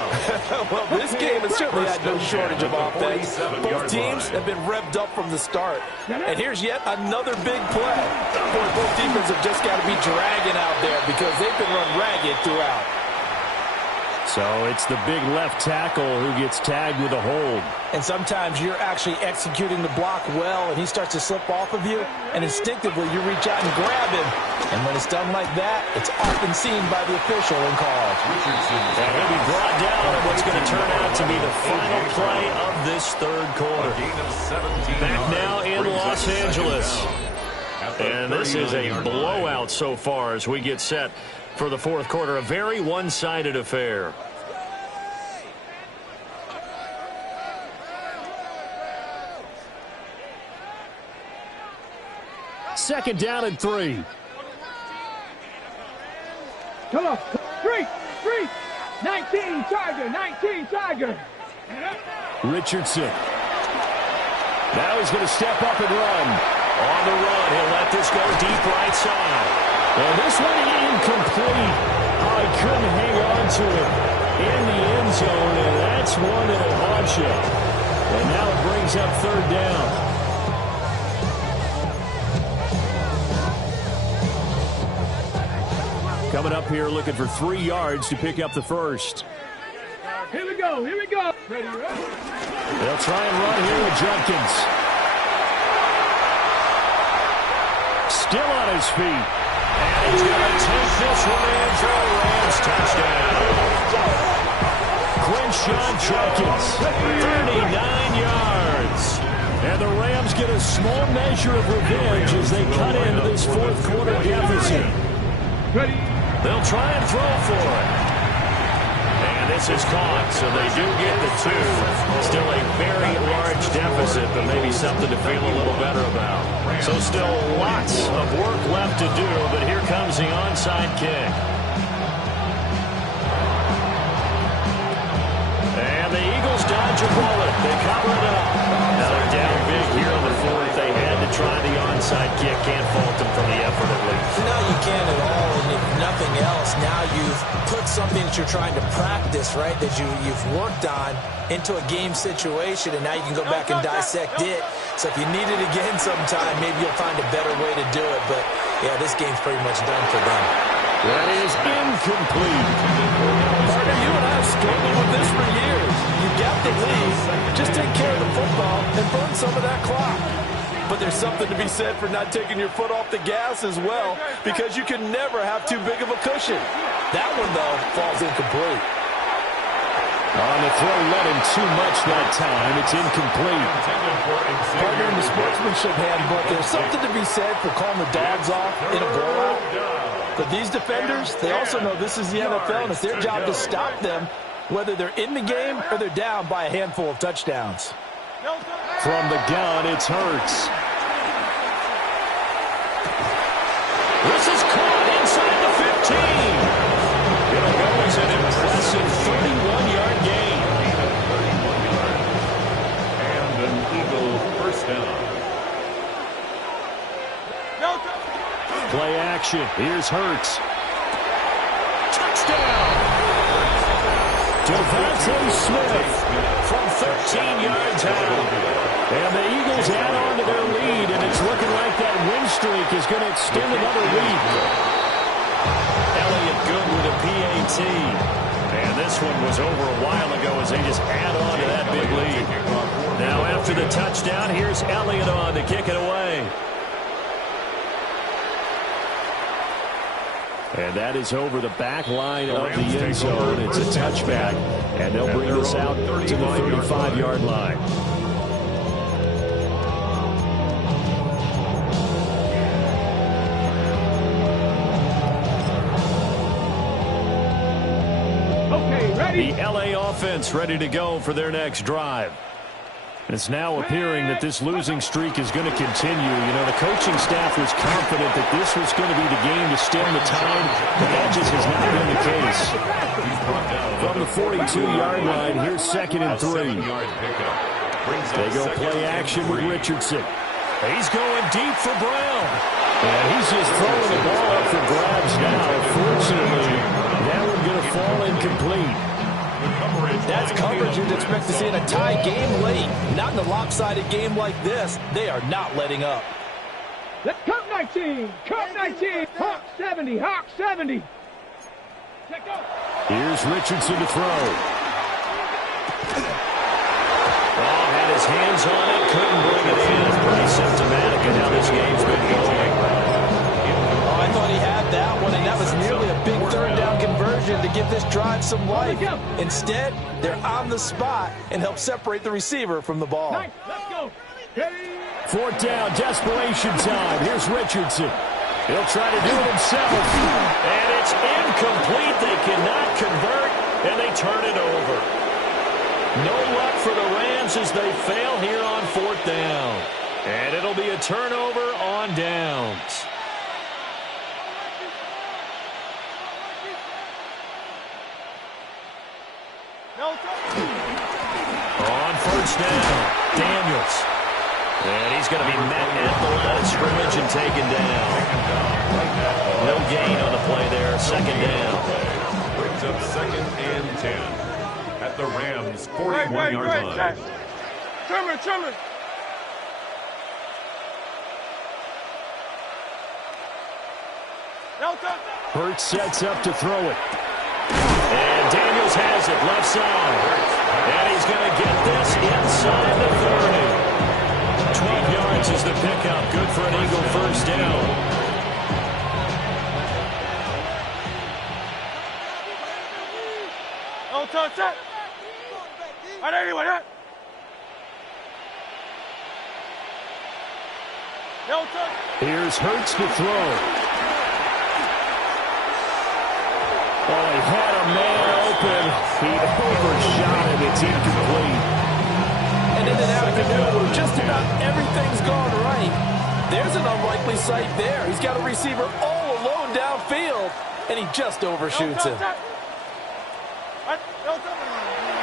Well, this game has certainly had no shortage of offense. Both teams have been revved up from the start. And here's yet another big play. Boy, both defenses have just got to be dragging out there because they've been run ragged throughout. So it's the big left tackle who gets tagged with a hold. And sometimes you're actually executing the block well, and he starts to slip off of you, and instinctively you reach out and grab him. And when it's done like that, it's often seen by the official and called. And he'll be brought down on what's going to turn out to be the final play of this third quarter. Back now in Los Angeles. And this is a blowout so far as we get set for the fourth quarter. A very one-sided affair. Second down and 3. Come on. 3. 19 Tiger. Richardson. Now he's going to step up and run. On the run, he'll let this go deep right side. And this one incomplete. Oh, he couldn't hang on to it in the end zone, and that's one that'll haunt you. And now it brings up third down. Coming up here looking for 3 yards to pick up the first. Here we go. Ready. They'll try and run here with Judkins. Still on his feet. And he's going to take this one in for a Rams touchdown. Quinshon Judkins, 39 yards. And the Rams get a small measure of revenge as they cut into this fourth quarter deficit. Ready. They'll try and throw for it. And this is caught, so they do get the 2. Still a very large deficit, but maybe something to feel a little better about. So still lots of work left to do, but here comes the onside kick. And the Eagles dodge a bullet. They cover it up. Now they're down big here in the fourth. They had to try the onside kick. Can't fault them for the effort at least. No, you can't at all. And if nothing else, now you've put something that you're trying to practice, right, that you've worked on into a game situation, and now you can go back and dissect it. So if you need it again sometime, maybe you'll find a better way to do it. But, yeah, this game's pretty much done for them. That is incomplete. Partner, you and I have struggled with this for years. You got the lead. Just take care of the football and burn some of that clock. But there's something to be said for not taking your foot off the gas as well, because you can never have too big of a cushion. That one, though, falls incomplete. On the throw, let him too much that time. It's incomplete. Partner, in the sportsmanship handbook, there's something to be said for calling the dogs off in a blowout. But these defenders, they also know this is the NFL, and it's their job to stop them, whether they're in the game or they're down by a handful of touchdowns. From the gun, it's Hurts. This is caught inside the 15. It'll go as an impressive 31-yard gain. And an Eagle first down. Play action. Here's Hurts. Touchdown! Devontae Smith from 13 yards out. And the Eagles add on to their lead, and it's looking like that win streak is going to extend another week. Elliott good with a PAT. And this one was over a while ago as they just add on to that big lead. Now after the touchdown, here's Elliott on to kick it away. And that is over the back line of the end zone. It's a touchback. And they'll bring this out to the 35-yard line. Okay, ready? The LA offense ready to go for their next drive. It's now appearing that this losing streak is going to continue. You know, the coaching staff was confident that this was going to be the game to stem the tide, but that just has not been the case. From the 42-yard line, here's 2nd and 3. They go play action with Richardson. He's going deep for Brown. And he's just throwing the ball up for grabs now. Fortunately, that one going to fall incomplete. That's coverage you'd expect to see in a tie game late. Not in a lopsided game like this. They are not letting up. Let's Cup 19. Cup 19. Hawk 70. Hawk 70. Check out. Here's Richardson to throw. Oh, had his hands on it. Couldn't bring it in. It's pretty symptomatic of how this game's been going. Oh, I thought he had that one, and that was nearly a big third down conversion to give this drive some life. Instead, they're on the spot and help separate the receiver from the ball. Nice. Let's go. Hey. Fourth down, desperation time. Here's Richardson. He'll try to do it himself. And it's incomplete. They cannot convert, and they turn it over. No luck for the Rams as they fail here on fourth down. And it'll be a turnover on downs. On first down, Daniels. And he's going to be met at the line of scrimmage and taken down. No gain on the play there. Second down. Brings up 2nd and 10 at the Rams' 41-yard line. Trimmer. Hurts sets up to throw it. And Daniels has it left side. And he's going to get this inside the 30. 12 yards is the pickup. Good for an Eagle first down. Here's Hurts to throw. Oh, he had a man open. He overshot him. It's incomplete. And in an afternoon where just about everything's gone right, there's an unlikely sight there. He's got a receiver all alone downfield, and he just overshoots him.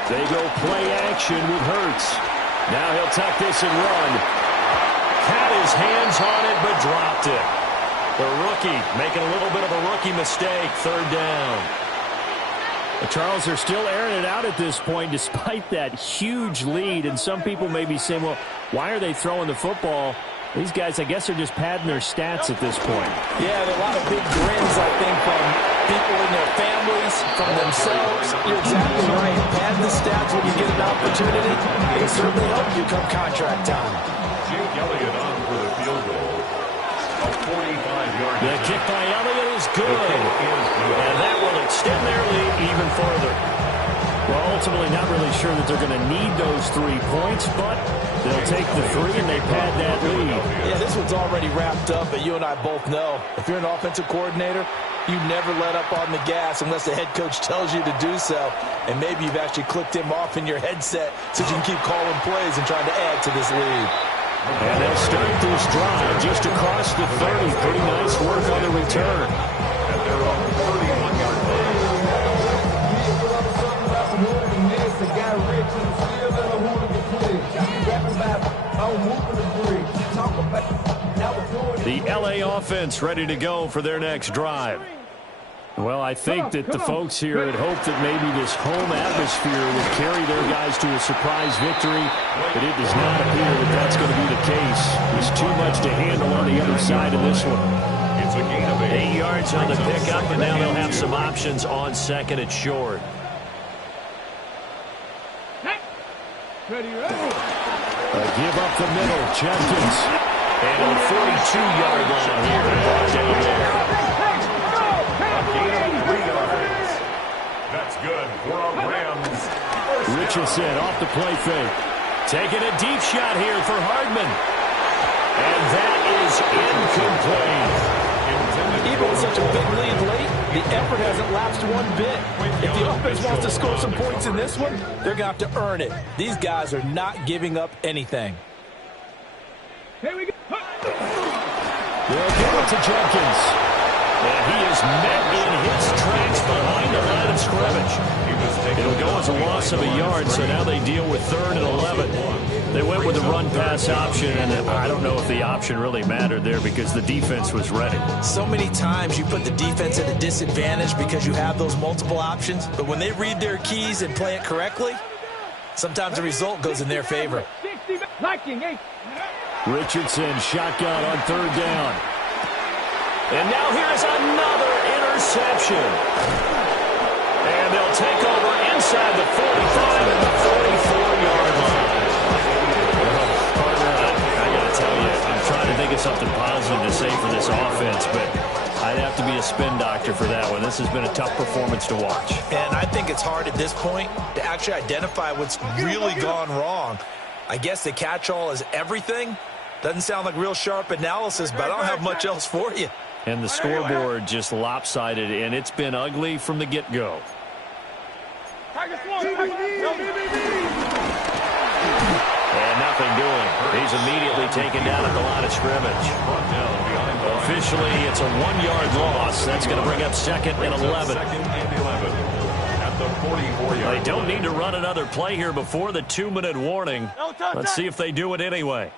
They go play action with Hurts. Now he'll tuck this and run. Had his hands on it, but dropped it. The rookie making a little bit of a rookie mistake. Third down. Charles, they're still airing it out at this point despite that huge lead. And some people may be saying, well, why are they throwing the football? These guys, I guess, are just padding their stats at this point. Yeah, there are a lot of big grins, I think, from people in their families, from themselves. You're exactly right. Pad the stats when you get an opportunity. They certainly help you come contract time. Jake Elliott on for the field goal. A 45-yard The kick by Elliott is good. And that will extend their lead even further. Well, ultimately not really sure that they're going to need those 3 points, but they'll take the 3 and they pad that lead. Yeah, this one's already wrapped up, but you and I both know if you're an offensive coordinator, you never let up on the gas unless the head coach tells you to do so. And maybe you've actually clicked him off in your headset so you can keep calling plays and trying to add to this lead. And they'll start this drive just across the 30. Pretty nice work on the return. at their own 31-yard line. The LA offense ready to go for their next drive. Well, I think that the folks here had hoped that maybe this home atmosphere would carry their guys to a surprise victory, but it does not appear that that's going to be the case. There's too much to handle on the other side of this one. It's a gain of 8 yards on the pickup, and now they'll have some options on second and short. Ready. Give up the middle, Jenkins. And on 42-yard line here, brought down there. gain of 3 yards. That's good for a Rams. Richardson off the play fake. Taking a deep shot here for Hardman. And that is incomplete. Even with such a big lead late, the effort hasn't lapsed one bit. If the offense wants to score some points in this one, they're going to have to earn it. These guys are not giving up anything. Here we go. They'll give it to Jenkins. And he is met in his tracks behind the line of scrimmage. It'll go as a loss of a yard, so now they deal with 3rd and 11. They went with the run-pass option, and I don't know if the option really mattered there because the defense was ready. So many times you put the defense at a disadvantage because you have those multiple options, but when they read their keys and play it correctly, sometimes the result goes in their favor. Richardson, shotgun on third down. And now here's another interception. And they'll take over inside the 45 at the 44-yard line. I got to tell you, I'm trying to think of something positive to say for this offense, but I'd have to be a spin doctor for that one. This has been a tough performance to watch. And I think it's hard at this point to actually identify what's really gone wrong. I guess the catch-all is everything. Doesn't sound like real sharp analysis, but I don't have much else for you. And the scoreboard just lopsided, and it's been ugly from the get-go. And nothing doing. He's immediately taken down at the line of scrimmage. Officially, it's a 1-yard loss. That's going to bring up second and 11. They don't need to run another play here before the 2-minute warning. Let's see if they do it anyway.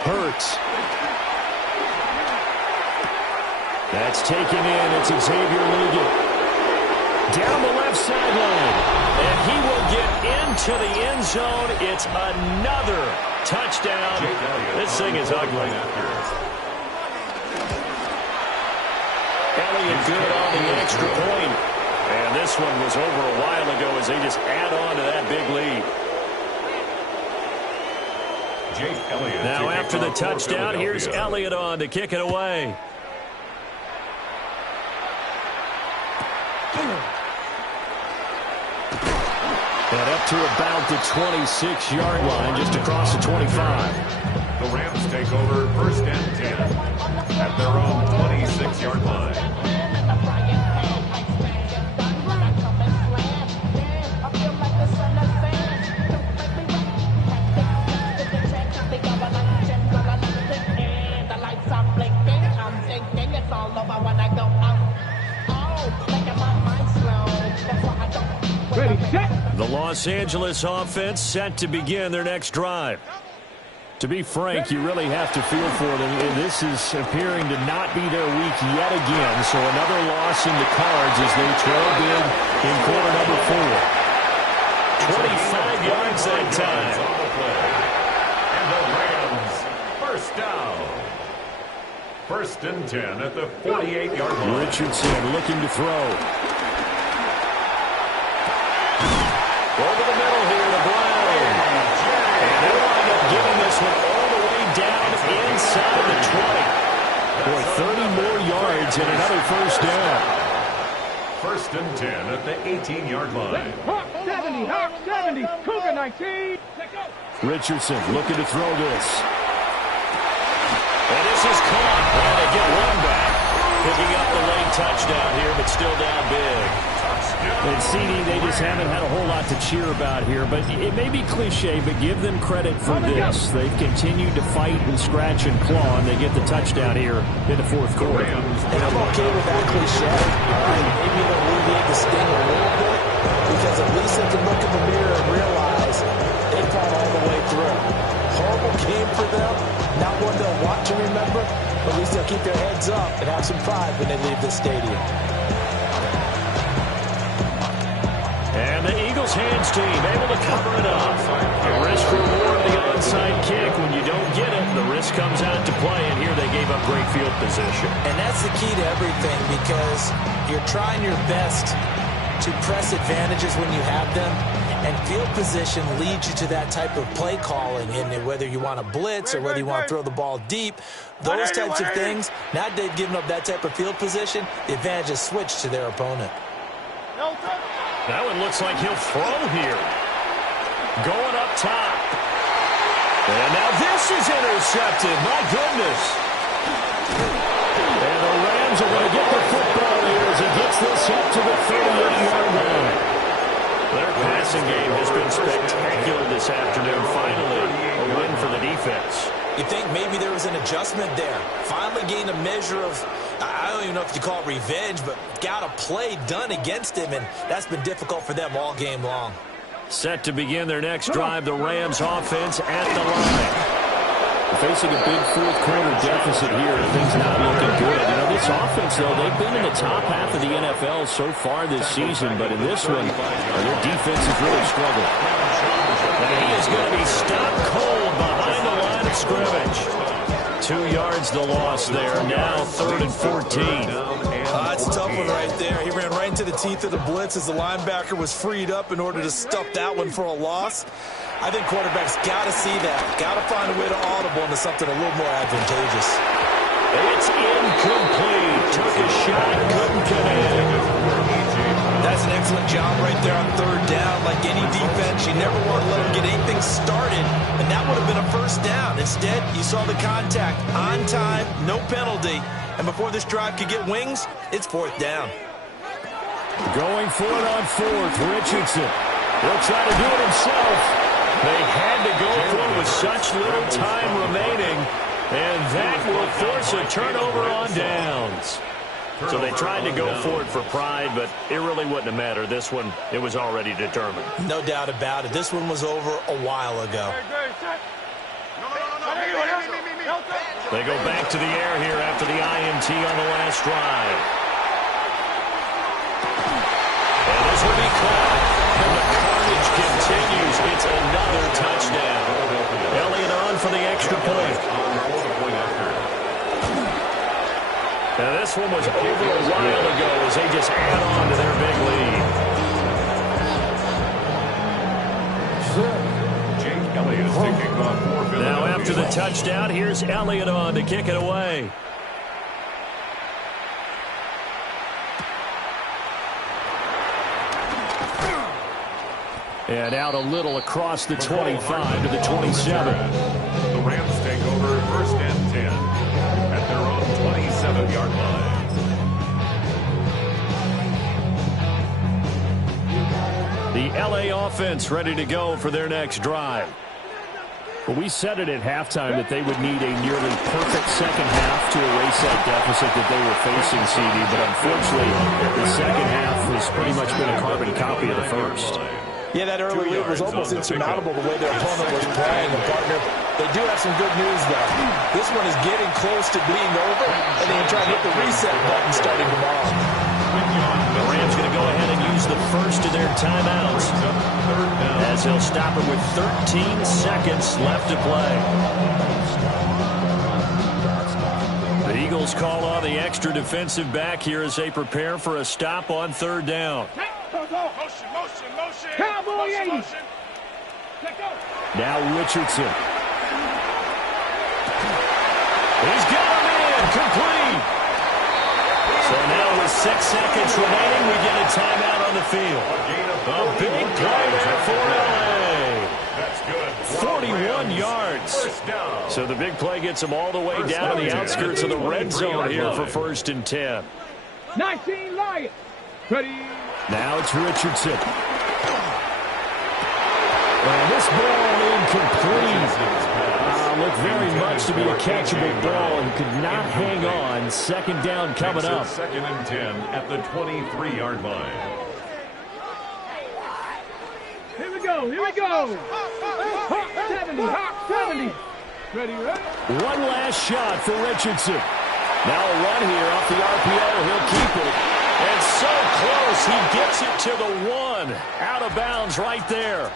Hurts. That's taken in. It's Xavier Ligon. Down the left sideline. And he will get into the end zone. It's another touchdown. This thing is ugly. Elliott good on the extra point. And this one was over a while ago as they just add on to that big lead. Now after the touchdown, here's Elliott on to kick it away. And up to about the 26-yard line, just across the 25. The Rams take over first and 10 at their own 26-yard line. The Los Angeles offense set to begin their next drive. To be frank, you really have to feel for them. This is appearing to not be their week yet again, so another loss in the cards as they trail big in quarter number 4. 25 yards that time. And the Rams, first down. First and 10 at the 48-yard line. Richardson looking to throw. Over the middle here to Brown. And they wind up giving this one all the way down inside the 20. Boy, 30 more yards and another first down. First and 10 at the 18-yard line. Hawk 70, Hawk 70, Cougar 19. Richardson looking to throw this. And this is caught. Well, they get one back. Picking up the late touchdown here, but still down big. And CD, they just haven't had a whole lot to cheer about here, but it may be cliche, but give them credit for this. They've continued to fight and scratch and claw, and they get the touchdown here in the fourth quarter. And I'm okay with that cliche. All right, maybe it'll alleviate the sting a little bit, because at least they can look in the mirror and realize they fought all the way through. Horrible game for them, not one they'll want to remember, but at least they'll keep their heads up and have some pride when they leave the stadium. And the Eagles hands team able to cover it up. The risk reward the onside kick. When you don't get it, the risk comes out to play, and here they gave up great field position. And that's the key to everything, because you're trying your best to press advantages when you have them, and field position leads you to that type of play calling, and whether you want to blitz or whether you want to throw the ball deep, those types of things, now that they've given up that type of field position, the advantage is switched to their opponent. That one looks like he'll throw here. Going up top. And now this is intercepted. My goodness. And the Rams are going to get the football here as he gets this up to the 38-yard line. Their passing game has been spectacular this afternoon. Finally, a win for the defense. You think maybe there was an adjustment there. Finally gained a measure of I don't even know if you call it revenge, but got a play done against him, and that's been difficult for them all game long. Set to begin their next drive, the Rams offense at the line. Facing a big fourth-quarter deficit here, things not looking good. You know, this offense, though, they've been in the top half of the NFL so far this season, but in this one, their defense has really struggled. And he is going to be stopped cold behind the line of scrimmage. 2 yards the loss there. Now 3rd and 14. That's a tough one right there. He ran right into the teeth of the blitz as the linebacker was freed up in order to stuff that one for a loss. I think quarterbacks got to see that. Got to find a way to audible into something a little more advantageous. It's incomplete. Took a shot, couldn't connect. That's an excellent job right there on 3rd down. Like any defense, you never want to let them get anything started, and that would have been a 1st down. Instead, you saw the contact on time, no penalty, and before this drive could get wings, it's 4th down. Going for it on 4th, Richardson. He'll try to do it himself. They had to go for it with such little time remaining, and that will force a turnover on downs. So they tried to go for it for pride, but it really wouldn't have mattered. This one, it was already determined. No doubt about it. This one was over a while ago. They go back to the air here after the INT on the last drive. And this will be caught. And the carnage continues. It's another touchdown. Elliott on for the extra point. Now this one was over a while ago as they just add on to their big lead. Now after the touchdown, here's Elliott on to kick it away. And out a little across the 25 to the 27. The Rams take over 1st and 10 at their own 27-yard line. The LA offense ready to go for their next drive. Well, we said it at halftime that they would need a nearly perfect second half to erase that deficit that they were facing, CD. But unfortunately, the second half has pretty much been a carbon copy of the first. Yeah, that early lead was almost insurmountable the way their opponent was playing. And, partner, they do have some good news, though. This one is getting close to being over, and they can try to hit the reset button starting tomorrow. The Rams going to go ahead and use the first of their timeouts as they'll stop it with 13 seconds left to play. The Eagles call on the extra defensive back here as they prepare for a stop on 3rd down. Cowboy 80. Now Richardson. He's got him in, complete. So now with 6 seconds remaining, we get a timeout on the field. A big play there for LA. That's good. 41 yards. So the big play gets them all the way down to the outskirts of the red zone here for 1st and 10. 19 Lions. Ready. Now it's Richardson. And this ball incomplete. Looked very much to be a catchable ball and could not hang on. 2nd down coming up. 2nd and 10 at the 23-yard line. Here we go. Here we go. Hawk 70. Hawk 70. Ready, ready. One last shot for Richardson. Now a run here off the RPO. He'll keep it. And so close, he gets it to the 1. Out of bounds right there.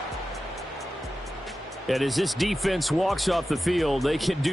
And as this defense walks off the field, they can do